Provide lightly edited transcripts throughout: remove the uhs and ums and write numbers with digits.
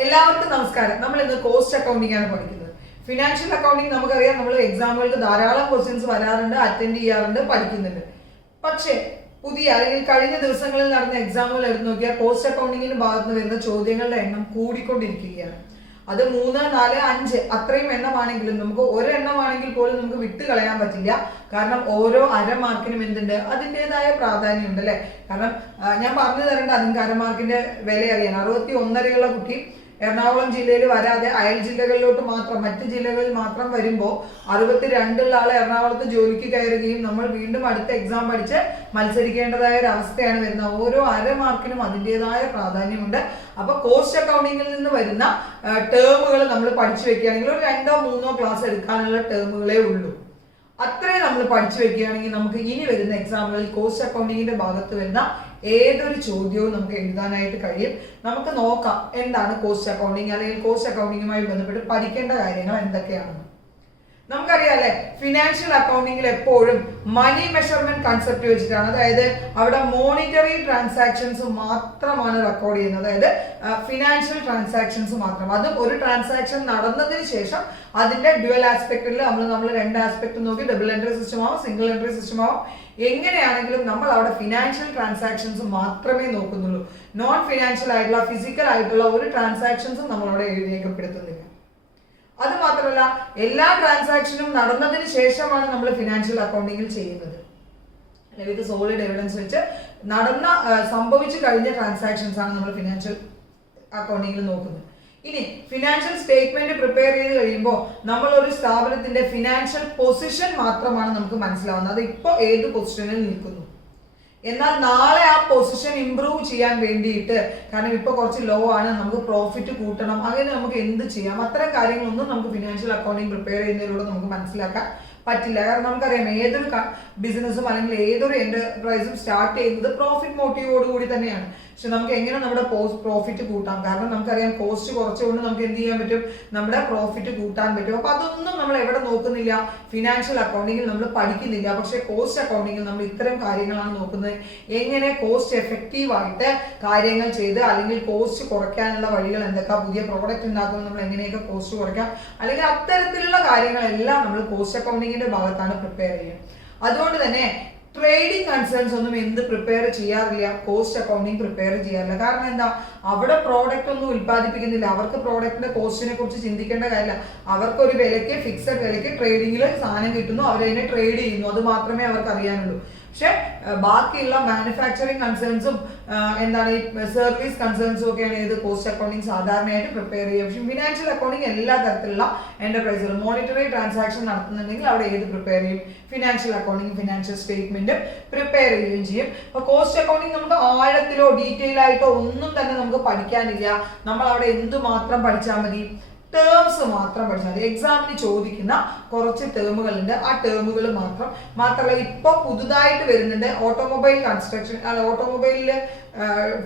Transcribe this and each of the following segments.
എല്ലാവർക്കും നമസ്കാരം. നമ്മൾ ഇന്ന് കോസ്റ്റ് അക്കൗണ്ടിംഗ് ആണ് പഠിക്കുന്നത്. ഫിനാൻഷ്യൽ അക്കൗണ്ടിംഗ് നമുക്കറിയാം, നമ്മൾ എക്സാമുകൾക്ക് ധാരാളം ക്വസ്റ്റ്യൻസ് വരാറുണ്ട്, അറ്റൻഡ് ചെയ്യാറുണ്ട്, പഠിക്കുന്നുണ്ട്. പക്ഷേ പുതിയ അല്ലെങ്കിൽ കഴിഞ്ഞ ദിവസങ്ങളിൽ നടന്ന എക്സാമുകൾ എടുത്ത് നോക്കിയാൽ കോസ്റ്റ് അക്കൗണ്ടിങ്ങിന്റെ ഭാഗത്ത് നിന്ന് വരുന്ന ചോദ്യങ്ങളുടെ എണ്ണം കൂടിക്കൊണ്ടിരിക്കുകയാണ്. അത് 3, 4, 5 അത്രയും എണ്ണമാണെങ്കിലും നമുക്ക് ഒരെണ്ണമാണെങ്കിൽ പോലും നമുക്ക് വിട്ട് കളയാൻ പറ്റില്ല. കാരണം ഓരോ അരമാർക്കിനും എന്തുണ്ട്, അതിൻ്റെതായ പ്രാധാന്യം ഉണ്ട് അല്ലെ. കാരണം ഞാൻ പറഞ്ഞു തരേണ്ട അതിന് അരമാർക്കിന്റെ വില അറിയാൻ. 61.5 കുട്ടി എറണാകുളം ജില്ലയിൽ വരാതെ അയൽ ജില്ലകളിലോട്ട് മാത്രം, മറ്റ് ജില്ലകളിൽ മാത്രം വരുമ്പോൾ 62 ആളെ എറണാകുളത്ത് ജോലിക്ക് കയറുകയും നമ്മൾ വീണ്ടും അടുത്ത എക്സാം പഠിച്ച് മത്സരിക്കേണ്ടതായ ഒരു അവസ്ഥയാണ് വരുന്നത്. ഓരോ അരമാർക്കിനും അതിൻ്റെതായ പ്രാധാന്യമുണ്ട്. അപ്പൊ കോസ്റ്റ് അക്കൗണ്ടിങ്ങിൽ നിന്ന് വരുന്ന ടേമുകൾ നമ്മൾ പഠിച്ചു വെക്കുകയാണെങ്കിൽ ഒരു 2 or 3 ക്ലാസ് എടുക്കാനുള്ള ടേമുകളേ ഉള്ളൂ. അത്രയും നമ്മൾ പഠിച്ചു വെക്കുകയാണെങ്കിൽ നമുക്ക് ഇനി വരുന്ന എക്സാമുകളിൽ കോസ്റ്റ് അക്കൗണ്ടിങ്ങിന്റെ ഭാഗത്ത് വരുന്ന ഏതൊരു ചോദ്യവും നമുക്ക് എഴുതാനായിട്ട് കഴിയും. നമുക്ക് നോക്കാം എന്താണ് കോസ്റ്റ് അക്കൗണ്ടിങ്, അല്ലെങ്കിൽ കോസ്റ്റ് അക്കൗണ്ടിങ്ങുമായി ബന്ധപ്പെട്ട് പഠിക്കേണ്ട കാര്യങ്ങൾ എന്തൊക്കെയാണെന്ന്. നമുക്കറിയാം അല്ലെ, ഫിനാൻഷ്യൽ അക്കൗണ്ടിങ്ങിൽ എപ്പോഴും മണി മെഷർമെന്റ് കൺസെപ്റ്റ് വെച്ചിട്ടാണ്. അതായത് അവിടെ മോണിറ്ററി ട്രാൻസാക്ഷൻസ് മാത്രമാണ് റെക്കോർഡ് ചെയ്യുന്നത്. അതായത് ഫിനാൻഷ്യൽ ട്രാൻസാക്ഷൻസ് മാത്രം. അതും ഒരു ട്രാൻസാക്ഷൻ നടന്നതിന് ശേഷം അതിന്റെ ഡ്യുവൽ ആസ്പെക്റ്റിൽ നമ്മൾ 2 ആസ്പെക്ട് നോക്കി, ഡബിൾ എൻട്രി സിസ്റ്റം ആവും, സിംഗിൾ എൻട്രി സിസ്റ്റം ആവും. എങ്ങനെയാണെങ്കിലും നമ്മൾ അവിടെ ഫിനാൻഷ്യൽ ട്രാൻസാക്ഷൻസ് മാത്രമേ നോക്കുന്നുള്ളൂ. നോൺ ഫിനാൻഷ്യൽ ആയിട്ടുള്ള, ഫിസിക്കൽ ആയിട്ടുള്ള ഒരു ട്രാൻസാക്ഷൻസും നമ്മളവിടെ രേഖപ്പെടുത്തുന്നില്ല. അത് മാത്രമല്ല, എല്ലാ ട്രാൻസാക്ഷനും നടന്നതിന് ശേഷമാണ് നമ്മൾ ഫിനാൻഷ്യൽ അക്കൗണ്ടിങ്ങിൽ ചെയ്യുന്നത്. വിത്ത് സോളിഡ് എവിഡൻസ് വെച്ച് സംഭവിച്ചു കഴിഞ്ഞ ട്രാൻസാക്ഷൻസ് ആണ് നമ്മൾ ഫിനാൻഷ്യൽ അക്കൗണ്ടിങ്ങിൽ നോക്കുന്നത്. ഇനി ഫിനാൻഷ്യൽ സ്റ്റേറ്റ്മെന്റ് പ്രിപ്പയർ ചെയ്ത് കഴിയുമ്പോൾ നമ്മൾ ഒരു സ്ഥാപനത്തിന്റെ ഫിനാൻഷ്യൽ പൊസിഷൻ മാത്രമാണ് നമുക്ക് മനസ്സിലാവുന്നത്. അത് ഇപ്പോൾ ഏത് പൊസിഷനിൽ നിൽക്കുന്നു. എന്നാൽ നാളെ ആ പൊസിഷൻ ഇംപ്രൂവ് ചെയ്യാൻ വേണ്ടിയിട്ട്, കാരണം ഇപ്പൊ കുറച്ച് ലോ ആണ്, നമുക്ക് പ്രോഫിറ്റ് കൂട്ടണം, അങ്ങനെ നമുക്ക് എന്ത് ചെയ്യാം, അത്തരം കാര്യങ്ങളൊന്നും നമുക്ക് ഫിനാൻഷ്യൽ അക്കൗണ്ടിങ് പ്രിപ്പയർ ചെയ്യുന്നതിലൂടെ നമുക്ക് മനസ്സിലാക്കാൻ പറ്റില്ല. കാരണം നമുക്കറിയാം ഏതൊരു ബിസിനസ്സും അല്ലെങ്കിൽ ഏതൊരു എന്റർപ്രൈസും സ്റ്റാർട്ട് ചെയ്യുന്നത് പ്രോഫിറ്റ് മോട്ടീവോട് കൂടി തന്നെയാണ്. പക്ഷെ നമുക്ക് എങ്ങനെ നമ്മുടെ പ്രോഫിറ്റ് കൂട്ടാം? കാരണം നമുക്കറിയാം കോസ്റ്റ് കുറച്ചുകൊണ്ട് നമുക്ക് എന്ത് ചെയ്യാൻ പറ്റും, നമ്മുടെ പ്രോഫിറ്റ് കൂട്ടാൻ പറ്റും. അപ്പൊ അതൊന്നും നമ്മൾ എവിടെ നോക്കുന്നില്ല, ഫിനാൻഷ്യൽ അക്കൗണ്ടിങ്ങിൽ നമ്മൾ പഠിക്കുന്നില്ല. പക്ഷെ കോസ്റ്റ് അക്കൗണ്ടിങ്ങിൽ നമ്മൾ ഇത്തരം കാര്യങ്ങളാണ് നോക്കുന്നത്. എങ്ങനെ കോസ്റ്റ് എഫക്റ്റീവ് ആയിട്ട് കാര്യങ്ങൾ ചെയ്ത്, അല്ലെങ്കിൽ കോസ്റ്റ് കുറയ്ക്കാനുള്ള വഴികൾ എന്തൊക്കെ, പുതിയ പ്രോഡക്റ്റ് ഉണ്ടാക്കുമ്പോൾ നമ്മൾ എങ്ങനെയൊക്കെ കോസ്റ്റ് കുറയ്ക്കാം, അല്ലെങ്കിൽ അത്തരത്തിലുള്ള കാര്യങ്ങളെല്ലാം നമ്മൾ കോസ്റ്റ് അക്കൗണ്ടിങ്ങിന്റെ ഭാഗത്താണ് പ്രിപ്പയർ ചെയ്യുക. അതുകൊണ്ട് തന്നെ ട്രേഡിംഗ് കൺസേൺസ് ഒന്നും എന്ത് പ്രിപ്പയർ ചെയ്യാറില്ല, കോസ്റ്റ് അക്കൗണ്ടിങ് പ്രിപ്പയർ ചെയ്യാറില്ല. കാരണം എന്താ, അവിടെ പ്രോഡക്റ്റ് ഒന്നും ഉത്പാദിപ്പിക്കുന്നില്ല. അവർക്ക് പ്രോഡക്റ്റിന്റെ കോസ്റ്റിനെ കുറിച്ച് ചിന്തിക്കേണ്ട കാര്യമില്ല. അവർക്കൊരു വിലയ്ക്ക്, ഫിക്സഡ് വിലയ്ക്ക് ട്രേഡിങ്ങിൽ സാധനം കിട്ടുന്നു, അവരതിനെ ട്രേഡ് ചെയ്യുന്നു, അത് മാത്രമേ അവർക്ക് അറിയാനുള്ളൂ. പക്ഷെ ബാക്കിയുള്ള മാനുഫാക്ചറിങ് കൺസേൺസും എന്താണ് ഈ സർവീസ് കൺസേൺസും ഒക്കെയാണ് ഏത് കോസ്റ്റ് അക്കൗണ്ടിങ് സാധാരണയായിട്ട് പ്രിപ്പയർ ചെയ്യുക. പക്ഷെ ഫിനാൻഷ്യൽ അക്കൗണ്ടിങ് എല്ലാ തരത്തിലുള്ള എന്റർപ്രൈസുകളും മോണിറ്ററി ട്രാൻസാക്ഷൻ നടത്തുന്നുണ്ടെങ്കിൽ അവിടെ ഏത് പ്രിപ്പയർ ചെയ്യും, financial accounting, financial statement prepare ചെയ്യുകയും ചെയ്യും. അപ്പൊ കോസ്റ്റ് അക്കൗണ്ടിങ് നമുക്ക് ആഴത്തിലോ ഡീറ്റെയിൽ ആയിട്ടോ ഒന്നും തന്നെ നമുക്ക് പഠിക്കാനില്ല. നമ്മൾ അവിടെ എന്തുമാത്രം പഠിച്ചാൽ മതി, ടേംസ് മാത്രം പഠിച്ചാൽ മതി. എക്സാമിന് ചോദിക്കുന്ന കുറച്ച് ടേമുകളുണ്ട്, ആ ടേമുകൾ മാത്രമല്ല ഇപ്പൊ പുതുതായിട്ട് വരുന്നുണ്ട് ഓട്ടോമൊബൈൽ കൺസ്ട്രക്ഷൻ, ഓട്ടോമൊബൈലില്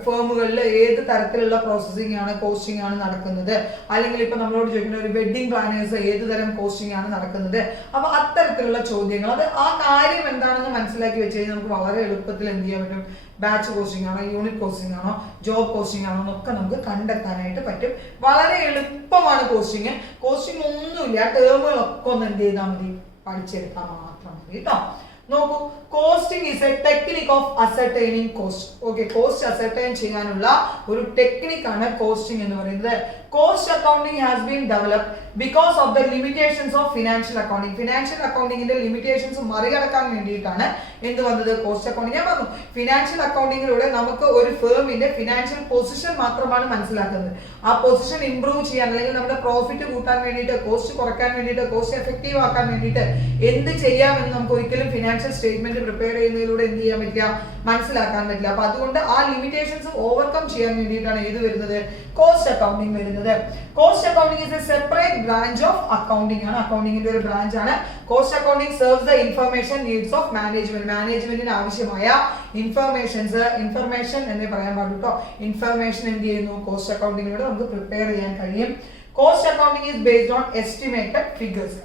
ഫേമുകളിൽ ഏത് തരത്തിലുള്ള പ്രോസസ്സിംഗ് ആണ്, കോസ്റ്റിംഗ് ആണ് നടക്കുന്നത്, അല്ലെങ്കിൽ ഇപ്പൊ നമ്മളോട് ചോദിക്കുന്ന ഒരു വെഡിങ് പ്ലാനേഴ്സ് ഏത് തരം കോസ്റ്റിംഗ് ആണ് നടക്കുന്നത്. അപ്പൊ അത്തരത്തിലുള്ള ചോദ്യങ്ങൾ, അത് ആ കാര്യം എന്താണെന്ന് മനസ്സിലാക്കി വെച്ച് കഴിഞ്ഞാൽ നമുക്ക് വളരെ എളുപ്പത്തിൽ എന്ത് ചെയ്യാൻ പറ്റും, ബാച്ച് കോസ്റ്റിംഗ് ആണോ, യൂണിറ്റ് കോസ്റ്റിംഗ് ആണോ, ജോബ് കോസ്റ്റിംഗ് ആണോ എന്നൊക്കെ നമുക്ക് കണ്ടെത്താനായിട്ട് പറ്റും. വളരെ എളുപ്പമാണ് കോസ്റ്റിംഗ്. കോസ്റ്റിംഗ് ഒന്നുമില്ല, ടേമുകളൊക്കെ ഒന്ന് എന്ത് ചെയ്താൽ മതി, പഠിച്ചെടുത്താൽ മാത്രം മതി കേട്ടോ. നോക്കൂ, costing is a technique of ascertaining cost. Okay, cost ascertain ചെയ്യാനുള്ള ഒരു ടെക്നിക്കാണ് കോസ്റ്റിംഗ് എന്ന് പറയുന്നത്. Cost accounting has been developed because of the limitations of financial accounting. Financial അക്കൗണ്ടിങ്ങിന്റെ ലിമിറ്റേഷൻസ് മറികടക്കാൻ വേണ്ടിയിട്ടാണ് എന്ത് വന്നത്, കോസ്റ്റ് അക്കൗണ്ടിങ്. ഞാൻ പറഞ്ഞു, ഫിനാൻഷ്യൽ അക്കൗണ്ടിങ്ങിലൂടെ നമുക്ക് ഒരു ഫേമിന്റെ ഫിനാൻഷ്യൽ പൊസിഷൻ മാത്രമാണ് മനസ്സിലാക്കുന്നത്. ആ പൊസിഷൻ ഇംപ്രൂവ് ചെയ്യാൻ, അല്ലെങ്കിൽ നമ്മുടെ പ്രോഫിറ്റ് കൂട്ടാൻ വേണ്ടിയിട്ട്, കോസ്റ്റ് കുറയ്ക്കാൻ വേണ്ടിയിട്ട്, കോസ്റ്റ് എഫക്റ്റീവ് ആക്കാൻ വേണ്ടിയിട്ട് എന്ത് ചെയ്യാമെന്ന് നമുക്ക് ഒരിക്കലും ഫിനാൻഷ്യൽ സ്റ്റേറ്റ്മെന്റ് പ്രിപ്പയർ ചെയ്യുന്നതിലൂടെ എന്ത് ചെയ്യാൻ പറ്റില്ല, മനസ്സിലാക്കാൻ പറ്റില്ല. അപ്പൊ അതുകൊണ്ട് ആ ലിമിറ്റേഷൻസ് ഓവർകം ചെയ്യാൻ വേണ്ടിയിട്ടാണ് ഏത് വരുന്നത്, കോസ്റ്റ് അക്കൗണ്ടിങ് വരുന്നത്. Cost accounting is A separate branch of accounting ആണ്, അക്കൗണ്ടിങ്ങിന്റെ ഒരു ബ്രാഞ്ച് ആണ്. Cost accounting serves the information needs of management. മാനേജ്മെന്റിന് ആവശ്യമായ ഇൻഫർമേഷൻ എന്നേ പറയാൻ പാടുള്ളൂ കേട്ടോ. ഇൻഫർമേഷൻ എന്ത് ചെയ്യുന്നു, കോസ്റ്റ് അക്കൗണ്ടിങ്ങിലൂടെ നമുക്ക് പ്രിപ്പയർ ചെയ്യാൻ കഴിയും. Cost accounting is based on estimated figures.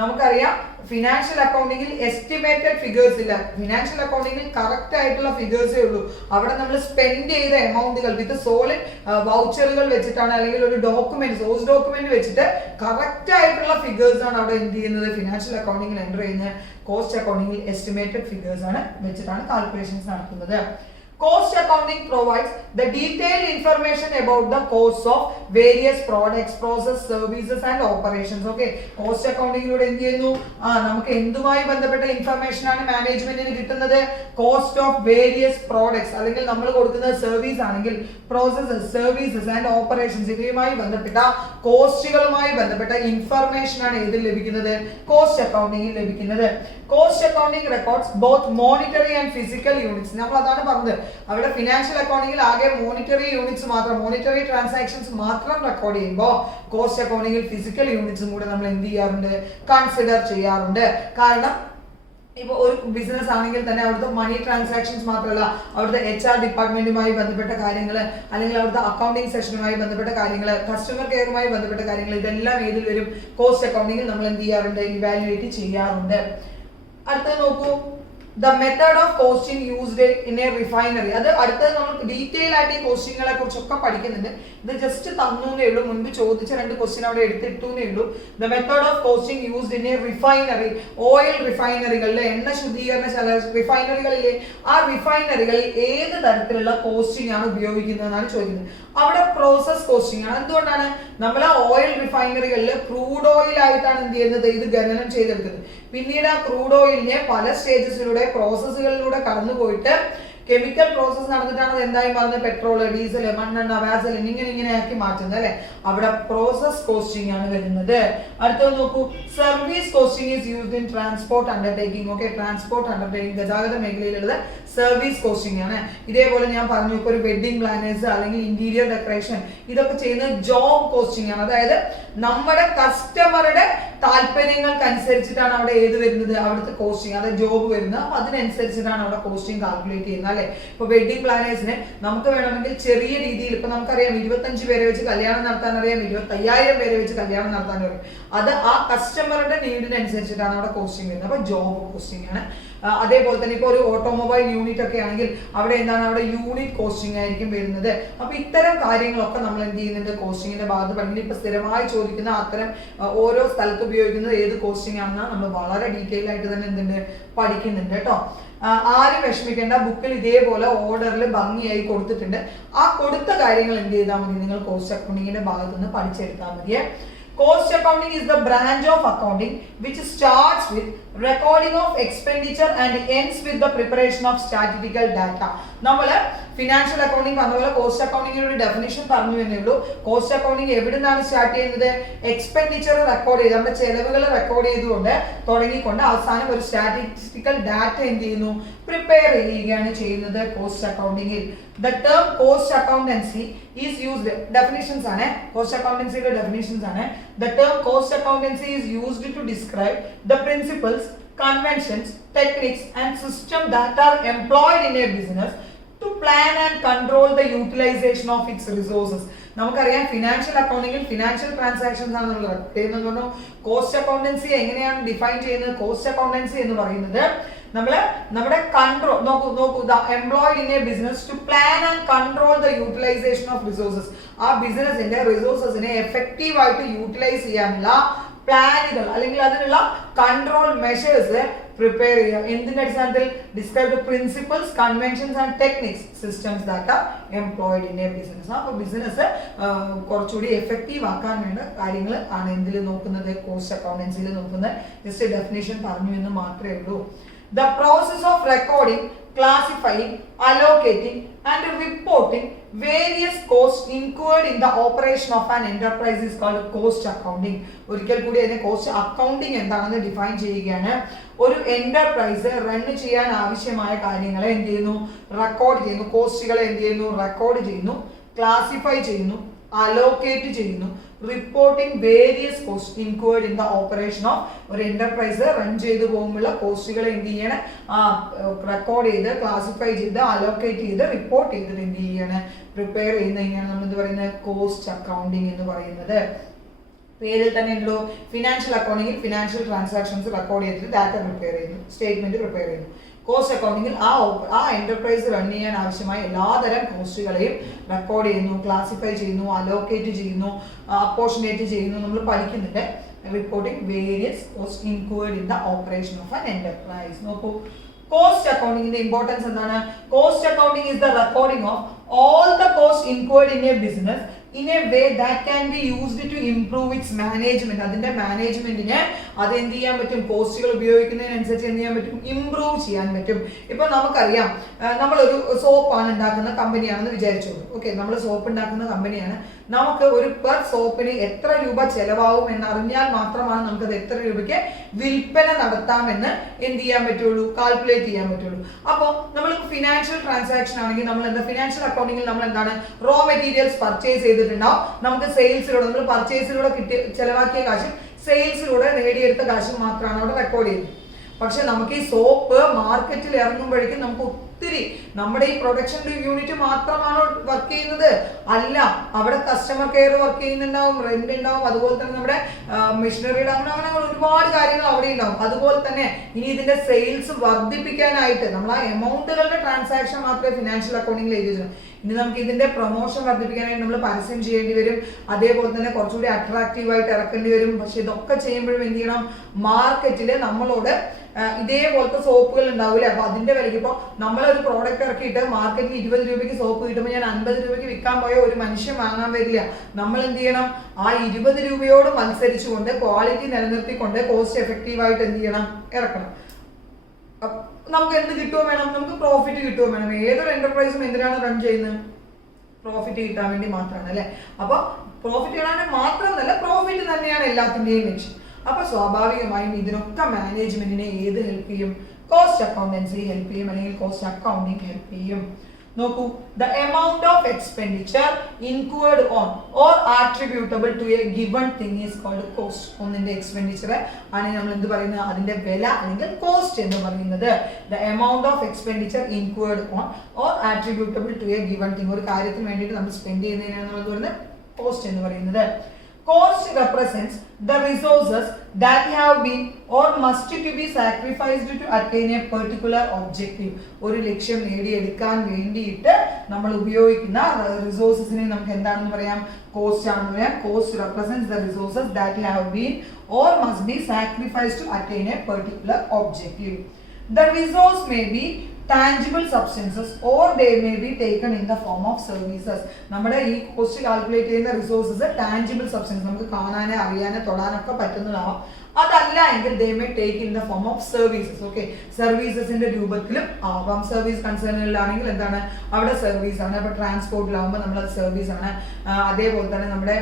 നമുക്കറിയാം ഫിനാൻഷ്യൽ അക്കൗണ്ടിങ്ങിൽ എസ്റ്റിമേറ്റഡ് ഫിഗേഴ്സ് ഇല്ല. ഫിനാൻഷ്യൽ അക്കൗണ്ടിങ്ങിൽ കറക്റ്റ് ആയിട്ടുള്ള ഫിഗേഴ്സേ ഉള്ളൂ. അവിടെ നമ്മൾ സ്പെൻഡ് ചെയ്ത എമൗണ്ടുകൾ വിത്ത് സോളിഡ് വൗച്ചറുകൾ വെച്ചിട്ടാണ്, അല്ലെങ്കിൽ ഒരു ഡോക്യുമെന്റ് സോഴ്സ് ഡോക്യുമെന്റ് വെച്ചിട്ട് കറക്റ്റ് ആയിട്ടുള്ള ഫിഗേഴ്സ് ആണ് അവിടെ എന്ത് ചെയ്യുന്നത്, ഫിനാൻഷ്യൽ അക്കൗണ്ടിങ്ങിൽ എൻ്റർ ചെയ്യുന്നത്. കോസ്റ്റ് അക്കൗണ്ടിങ്ങിൽ എസ്റ്റിമേറ്റഡ് ഫിഗേഴ്സ് ആണ് വെച്ചിട്ടാണ് കാൽക്കുലേഷൻസ് നടത്തുന്നത്. Cost accounting provides the detailed information about the costs of various products, process, services and operations. Okay, cost accounting lode endu cheyunu namukku endumayi bandhappetta information aanu management nu kittunnathu. Cost of various products allengil nammal kodukkunna service aanengil processes, services and operations ivumayi bandhappetta costgalumai bandhappetta information aanu edil labikkunnathu, cost accounting il labikkunnathu. Cost accounting records both monetary and physical units. nammal adana parnathu അവിടെ financial അക്കൗണ്ടിങ്ങിൽ ആകെ monetary units മാത്രം, monetary transactions മാത്രം record ചെയ്യുമ്പോൾ cost അക്കൗണ്ടിങ്ങിൽ physical യൂണിറ്റ്സും കൂടെ നമ്മൾ എന്ത് ചെയ്യാറുണ്ട്, consider ചെയ്യാറുണ്ട്. കാരണം ഇപ്പോൾ ഒരു ബിസിനസ് ആണെങ്കിൽ തന്നെ അവിടുത്തെ മണി ട്രാൻസാക്ഷൻസ് മാത്രമല്ല, അവിടുത്തെ HR ഡിപ്പാർട്ട്മെന്റുമായി ബന്ധപ്പെട്ട കാര്യങ്ങൾ, അല്ലെങ്കിൽ അവിടുത്തെ അക്കൗണ്ടിങ് സെഷനുമായി ബന്ധപ്പെട്ട കാര്യങ്ങൾ, കസ്റ്റമർ കെയറുമായി ബന്ധപ്പെട്ട കാര്യങ്ങൾ, ഇതെല്ലാം ഏതിൽ വരും, കോസ്റ്റ് അക്കൗണ്ടിങ്ങിൽ നമ്മൾ എന്ത് ചെയ്യാറുണ്ട്, ഇവാലുവേറ്റ് ചെയ്യാറുണ്ട്. അടുത്തത് നോക്കൂ, the method of costing used in a refinery. അത് അടുത്തത് നമ്മൾ ഡീറ്റെയിൽ ആയിട്ട് ഈ കോസ്റ്റിങ്ങളെ കുറിച്ചൊക്കെ പഠിക്കുന്നുണ്ട്. ഇത് ജസ്റ്റ് തന്നേ ഉള്ളൂ, മുൻപ് ചോദിച്ച 2 ക്വസ്റ്റ്യൻ അവിടെ എടുത്തിട്ടേ ഉള്ളൂ. the method of costing used in a refinery, oil റിഫൈനറികളിലെ എണ്ണ ശുദ്ധീകരണ റിഫൈനറികളിലെ ആ റിഫൈനറികളിൽ ഏത് തരത്തിലുള്ള കോസ്റ്റിംഗ് ആണ് ഉപയോഗിക്കുന്നതെന്നാണ് ചോദിക്കുന്നത്. അവിടെ പ്രോസസ് കോസ്റ്റിംഗ് ആണ്. എന്തുകൊണ്ടാണ്, നമ്മൾ ആ ഓയിൽ റിഫൈനറികളിൽ ക്രൂഡ് ഓയിൽ ആയിട്ടാണ് എന്ത് ചെയ്യുന്നത്, ഇത് ഖനനം ചെയ്തെടുക്കുന്നത്. പിന്നീട് ആ ക്രൂഡ് ഓയിലിനെ പല സ്റ്റേജസിലൂടെ പ്രോസസ്സുകളിലൂടെ കടന്നുപോയിട്ട് കെമിക്കൽ പ്രോസസ് നടന്നിട്ടാണ് അത് എന്തായി മാറുന്നത്, പെട്രോൾ, ഡീസൽ, മണ്ണെണ്ണ, വാസലിൻ ഇങ്ങനെ ആക്കി മാറ്റുന്നത് അല്ലെ. അവിടെ പ്രോസസ് കോസ്റ്റിംഗ് ആണ് വരുന്നത്. അടുത്തത് നോക്കൂ, service costing is used in transport undertaking. Okay, transport undertaking ഗതാഗത മേഖലയിലുള്ളത് സർവീസ് കോസ്റ്റിംഗ് ആണ്. ഇതേപോലെ ഞാൻ പറഞ്ഞു, ഇപ്പോൾ ഒരു വെഡിങ് പ്ലാനേഴ്സ് അല്ലെങ്കിൽ ഇന്റീരിയർ ഡെക്കറേഷൻ ഇതൊക്കെ ചെയ്യുന്നത് ജോബ് കോസ്റ്റിംഗ് ആണ്. അതായത് നമ്മുടെ കസ്റ്റമറുടെ താല്പര്യങ്ങൾക്കനുസരിച്ചിട്ടാണ് അവിടെ ഏത് വരുന്നത്, അവിടുത്തെ കോസ്റ്റിംഗ്, അതായത് ജോബ് വരുന്നത്. അപ്പൊ അതിനനുസരിച്ചിട്ടാണ് അവിടെ കോസ്റ്റിംഗ് കാൽക്കുലേറ്റ് ചെയ്യുന്നത് അല്ലെ. ഇപ്പൊ വെഡിങ് പ്ലാനേഴ്സിന് നമുക്ക് വേണമെങ്കിൽ ചെറിയ രീതിയിൽ, ഇപ്പൊ നമുക്കറിയാം 25 പേരെ വെച്ച് കല്യാണം നടത്താൻ അറിയാം, 25,000 പേരെ വെച്ച് കല്യാണം നടത്താൻ അറിയാം. അത് ആ കസ്റ്റമറുടെ നീഡിനനുസരിച്ചിട്ടാണ് അവിടെ കോസ്റ്റിംഗ് വരുന്നത്. അപ്പൊ ജോബ് കോസ്റ്റിംഗ് ആണ്. അതേപോലെ തന്നെ ഇപ്പോൾ ഒരു ഓട്ടോമൊബൈൽ യൂണിറ്റ് ഒക്കെ ആണെങ്കിൽ അവിടെ എന്താണ്, അവിടെ യൂണിറ്റ് കോസ്റ്റിംഗ് ആയിരിക്കും വരുന്നത്. അപ്പൊ ഇത്തരം കാര്യങ്ങളൊക്കെ നമ്മൾ എന്ത് ചെയ്യുന്നുണ്ട്, കോസ്റ്റിംഗിന്റെ ഭാഗത്ത് പഠിക്കുന്നത്. ഇപ്പൊ സ്ഥിരമായി ചോദിക്കുന്ന അത്തരം ഓരോ സ്ഥലത്ത് ഉപയോഗിക്കുന്നത് ഏത് കോസ്റ്റിംഗ് ആണെന്ന് നമ്മൾ വളരെ ഡീറ്റെയിൽ ആയിട്ട് തന്നെ എന്തുണ്ട് പഠിക്കുന്നുണ്ട് കേട്ടോ. ആരും വിഷമിക്കേണ്ട, ബുക്കിൽ ഇതേപോലെ ഓർഡറിൽ ഭംഗിയായി കൊടുത്തിട്ടുണ്ട്. ആ കൊടുത്ത കാര്യങ്ങൾ എന്ത് ചെയ്താൽ മതി, നിങ്ങൾ കോസ്റ്റ് അക്കൗണ്ടിങ്ങിന്റെ ഭാഗത്ത് നിന്ന് പഠിച്ചെടുത്താൽ മതിയെ. Cost accounting is the branch of accounting which starts with recording of expenditure and ends with the preparation of statistical data. നമ്മൾ ഫിനാൻഷ്യൽ അക്കൗണ്ടിങ് പറഞ്ഞ പോലെ കോസ്റ്റ് അക്കൗണ്ടിങ്ങിന്റെ ഒരു ഡെഫിനിഷൻ പറഞ്ഞു എന്നേ ഉള്ളൂ. കോസ്റ്റ് അക്കൗണ്ടിങ് എവിടെ നിന്നാണ് സ്റ്റാർട്ട് ചെയ്യുന്നത്, എക്സ്പെൻഡിച്ചർ റെക്കോർഡ് ചെയ്ത് നമ്മുടെ ചെലവുകൾ റെക്കോർഡ് ചെയ്തുകൊണ്ട് തുടങ്ങിക്കൊണ്ട് അവസാനം ഒരു സ്റ്റാറ്റിസ്റ്റിക്കൽ ഡാറ്റ എന്ത് ചെയ്യുന്നു, പ്രിപ്പയർ ചെയ്യുകയാണ് ചെയ്യുന്നത് cost അക്കൗണ്ടിങ്ങിൽ. The term cost accountancy is used, definitions ആണ്, cost accountancy യുടെ definitions ആണ്. The term cost accountancy is used to describe the principles, conventions, techniques and system that are employed in a business to plan and control the utilization of its resources. നമുക്കറിയാം financial അക്കൗണ്ടിങ്ങിൽ financial transactions ആണ് നമ്മൾ record ചെയ്യുന്നത്. Cost accountancy എങ്ങനെയാണ് define ചെയ്യുന്നത്, cost accountancy എന്ന് പറയുന്നത് നമ്മുടെ കൺട്രോൾ നോക്കൂ the employed in a business to plan and control the utilisation of resources. ആ ബിസിനസിന്റെ റിസോഴ്സസിനെ എഫക്റ്റീവ് ആയിട്ട് യൂട്ടിലൈസ് ചെയ്യാനുള്ള പ്ലാനുകൾ അല്ലെങ്കിൽ അതിനുള്ള കൺട്രോൾ മെഷേഴ്സ് പ്രിപ്പയർ ചെയ്യുക. എന്തിന്റെ അടിസ്ഥാനത്തിൽ, describe the principles, conventions and techniques, systems that are employed in a business. അപ്പോൾ ബിസിനസ് കുറച്ചുകൂടി എഫക്റ്റീവ് ആക്കാൻ വേണ്ട കാര്യങ്ങൾ ആണ് എന്തിൽ നോക്കുന്നത്, കോസ്റ്റ് അക്കൗണ്ടൻസിയിൽ നോക്കുന്നത്. ജസ്റ്റ് ഡെഫിനേഷൻ പറഞ്ഞു എന്ന് മാത്രമേ ഉള്ളൂ. The process of recording, classifying, allocating and reporting various costs incurred in the operation of an enterprise is called cost accounting. ഒരിക്കൽ കൂടി അതിനെ കോസ്റ്റ് അക്കൗണ്ടിങ് എന്താണെന്ന് ഡിഫൈൻ ചെയ്യുകയാണ്. ഒരു എന്റർപ്രൈസ് റൺ ചെയ്യാൻ ആവശ്യമായ കാര്യങ്ങളെ എന്ത് ചെയ്യുന്നു, റെക്കോർഡ് ചെയ്യുന്നു. കോസ്റ്റുകളെ എന്ത് ചെയ്യുന്നു, റെക്കോർഡ് ചെയ്യുന്നു, ക്ലാസിഫൈ ചെയ്യുന്നു, അലോക്കേറ്റ് ചെയ്യുന്നു, reporting various cost incurred in the operation of ഒരു എന്റർപ്രൈസ് റൺ ചെയ്തു പോകുമ്പോഴുള്ള കോസ്റ്റുകളെ എന്ത് ചെയ്യണം, റെക്കോർഡ് ചെയ്ത് ക്ലാസിഫൈ ചെയ്ത് അലോക്കേറ്റ് ചെയ്ത് റിപ്പോർട്ട് ചെയ്തിട്ട് എന്ത് ചെയ്യണം, പ്രിപ്പയർ ചെയ്യുന്നതിനാണ് നമ്മൾ എന്ത് പറയുന്നത്, കോസ്റ്റ് അക്കൗണ്ടിങ് എന്ന് പറയുന്നത്. പേരിൽ തന്നെ ഉണ്ടല്ലോ, ഫിനാൻഷ്യൽ അക്കൗണ്ടിങ്ങിൽ ഫിനാൻഷ്യൽ ട്രാൻസാക്ഷൻസ് റെക്കോർഡ് ചെയ്തിട്ട് ഡാറ്റ പ്രിപ്പയർ ചെയ്യുന്നു, സ്റ്റേറ്റ്മെന്റ് പ്രിപ്പയർ ചെയ്യുന്നു. കോസ്റ്റ് അക്കൗണ്ടിങ്ങിൽ ആ എന്റർപ്രൈസ് റൺ ചെയ്യാൻ ആവശ്യമായ എല്ലാതരം കോസ്റ്റുകളെയും റെക്കോർഡ് ചെയ്യുന്നു, ക്ലാസിഫൈ ചെയ്യുന്നു, അലോക്കേറ്റ് ചെയ്യുന്നു, അപ്പോർഷനേറ്റ് ചെയ്യുന്നു. നമ്മൾ പഠിക്കുന്നുണ്ട് reporting various cost include in the operation of an enterprise. നോക്കൂ, കോസ്റ്റ് അക്കൗണ്ടിങ്ങിന്റെ ഇമ്പോർട്ടൻസ് എന്താണ്? Cost accounting is the recording of all the costs incurred in a business in a way that can be used to improve its management. അതിന്റെ മാനേജ്മെന്റിനെ അത് എന്ത് ചെയ്യാൻ പറ്റും? കോസ്റ്റുകൾ ഉപയോഗിക്കുന്നതിനനുസരിച്ച് എന്ത് ചെയ്യാൻ പറ്റും? ഇംപ്രൂവ് ചെയ്യാൻ പറ്റും. ഇപ്പൊ നമുക്കറിയാം, നമ്മളൊരു സോപ്പാണ് ഉണ്ടാക്കുന്ന കമ്പനിയാണെന്ന് വിചാരിച്ചോളൂ. ഓക്കെ, നമ്മൾ സോപ്പ് ഉണ്ടാക്കുന്ന കമ്പനിയാണ്. നമുക്ക് ഒരു പെർ സോപ്പിന് എത്ര രൂപ ചെലവാകും എന്നറിഞ്ഞാൽ മാത്രമാണ് നമുക്കത് എത്ര രൂപയ്ക്ക് വിൽപ്പന നടത്താമെന്ന് എന്ത് ചെയ്യാൻ പറ്റുള്ളൂ? കാൽക്കുലേറ്റ് ചെയ്യാൻ പറ്റുള്ളൂ. അപ്പോൾ നമ്മൾ ഫിനാൻഷ്യൽ ട്രാൻസാക്ഷൻ ആണെങ്കിൽ നമ്മൾ എന്താ, ഫിനാൻഷ്യൽ അക്കൗണ്ടിങ്ങിൽ നമ്മൾ എന്താണ്, റോ മെറ്റീരിയൽസ് പർച്ചേസ് ചെയ്തിട്ടുണ്ടാവും. നമുക്ക് സെയിൽസിലൂടെ, നമ്മൾ പർച്ചേസിലൂടെ ചെലവാക്കിയ കാശും സെയിൽസിലൂടെ നേടിയെടുത്ത കാശും മാത്രമാണ് അവിടെ റെക്കോർഡ് ചെയ്യുന്നത്. പക്ഷെ നമുക്ക് ഈ സോപ്പ് മാർക്കറ്റിൽ ഇറങ്ങുമ്പോഴേക്കും നമുക്ക് ഒത്തിരി, നമ്മുടെ ഈ പ്രൊഡക്ഷൻ യൂണിറ്റ് മാത്രമാണോ വർക്ക് ചെയ്യുന്നത്? അല്ല, അവിടെ കസ്റ്റമർ കെയർ വർക്ക് ചെയ്യുന്നുണ്ടാവും, റെന്റ് ഉണ്ടാവും, അതുപോലെ തന്നെ നമ്മുടെ മെഷീനറിയുടെ അങ്ങനെ ഒരുപാട് കാര്യങ്ങൾ അവിടെ ഉണ്ടാവും. അതുപോലെ തന്നെ ഇനി ഇതിന്റെ സെയിൽസ് വർദ്ധിപ്പിക്കാനായിട്ട് നമ്മൾ ആ എമൗണ്ടുകളുടെ ട്രാൻസാക്ഷൻ മാത്രമേ ഫിനാൻഷ്യൽ അക്കൗണ്ടിങ്ങിൽ എഴുതിയിട്ടുള്ളൂ. ഇനി നമുക്ക് ഇതിന്റെ പ്രൊമോഷൻ വർദ്ധിപ്പിക്കാനായിട്ട് നമ്മൾ പരസ്യം ചെയ്യേണ്ടി വരും, അതേപോലെ തന്നെ കുറച്ചുകൂടി അട്രാക്റ്റീവ് ആയിട്ട് ഇറക്കേണ്ടി വരും. പക്ഷെ ഇതൊക്കെ ചെയ്യുമ്പോഴും എന്ത് ചെയ്യണം? മാർക്കറ്റില് നമ്മളോട് ഇതേപോലത്തെ സോപ്പുകൾ ഉണ്ടാവില്ലേ, അപ്പൊ അതിന്റെ വിലയ്ക്ക് ഇപ്പോൾ നമ്മളൊരു പ്രോഡക്റ്റ് ഇറക്കിയിട്ട് മാർക്കറ്റിൽ 20 രൂപയ്ക്ക് സോപ്പ് കിട്ടുമ്പോൾ ഞാൻ 50 രൂപയ്ക്ക് വിൽക്കാൻ പോയ ഒരു മനുഷ്യൻ വാങ്ങാൻ വരില്ല. നമ്മൾ എന്ത് ചെയ്യണം? ആ 20 രൂപയോട് മത്സരിച്ചുകൊണ്ട് ക്വാളിറ്റി നിലനിർത്തിക്കൊണ്ട് കോസ്റ്റ് എഫക്റ്റീവ് ആയിട്ട് എന്ത് ചെയ്യണം? ഇറക്കണം. നമുക്ക് എന്ത് കിട്ടുമോ വേണം? നമുക്ക് പ്രോഫിറ്റ് കിട്ടുമോ വേണം. ഏതൊരു എന്റർപ്രൈസും എന്തിനാണ് റൺ ചെയ്യുന്നത്? പ്രോഫിറ്റ് കിട്ടാൻ വേണ്ടി മാത്രമാണ്, അല്ലെ? അപ്പൊ പ്രോഫിറ്റ് കിട്ടാൻ മാത്രമല്ല, പ്രോഫിറ്റ് തന്നെയാണ് എല്ലാത്തിന്റെയും ലക്ഷ്യം. അപ്പൊ സ്വാഭാവികമായും ഇതിനൊക്കെ മാനേജ്മെന്റിനെ ഏത് ഹെൽപ്പ് ചെയ്യും? കോസ്റ്റ് അക്കൗണ്ടൻസി ഹെൽപ്പ് ചെയ്യും, അല്ലെങ്കിൽ കോസ്റ്റ് അക്കൗണ്ടിങ് ഹെൽപ്പ് ചെയ്യും. നോക്കൂ, the amount of expenditure incurred on or attributable to a given thing is called cost. ഒന്നിന്റെ എക്സ്പെൻഡിച്ചർ ആണ് നമ്മൾ എന്ത് പറയുന്നത്? അതിന്റെ വില അല്ലെങ്കിൽ കോസ്റ്റ് എന്ന് പറയുന്നത്. the amount of expenditure incurred on or attributable to a given thing, ഒരു കാര്യത്തിന് വേണ്ടിയിട്ട് നമ്മൾ സ്പെൻഡ് ചെയ്യുന്നതിനാണ് നമ്മൾ പറയുന്നത് കോസ്റ്റ് എന്ന് പറയുന്നത്. Cost represents the resources that have been or must to be sacrificed to attain a particular objective. ഒരു ലക്ഷ്യം നേടിയെടുക്കാൻ വേണ്ടിയിട്ട് നമ്മൾ ഉപയോഗിക്കുന്ന റിസോഴ്സസിനെ നമുക്ക് എന്താണെന്ന് പറയാം? കോസ്റ്റ് ആണെന്ന് പറയാം. Cost represents the resources that have been or must be sacrificed to attain a particular objective. The resource may be tangible substances or they may be taken in the form of services. നമ്മുടെ ഈ cost calculate ചെയ്യുന്ന resources tangible substance, നമുക്ക് കാണാനോ അറിയാനോ തൊടാനൊക്കെ പറ്റുന്നതാവാം. അതല്ല എങ്കിൽ they may take in the form of services. Okay, സർവീസസിന്റെ രൂപത്തിലും ആവാം. സർവീസ് കൺസേണുകളിലാണെങ്കിൽ എന്താണ്? അവിടെ സർവീസ് ആണ്. അപ്പൊ ട്രാൻസ്പോർട്ടിലാവുമ്പോൾ നമ്മളത് സർവീസ് ആണ്. അതേപോലെ തന്നെ നമ്മുടെ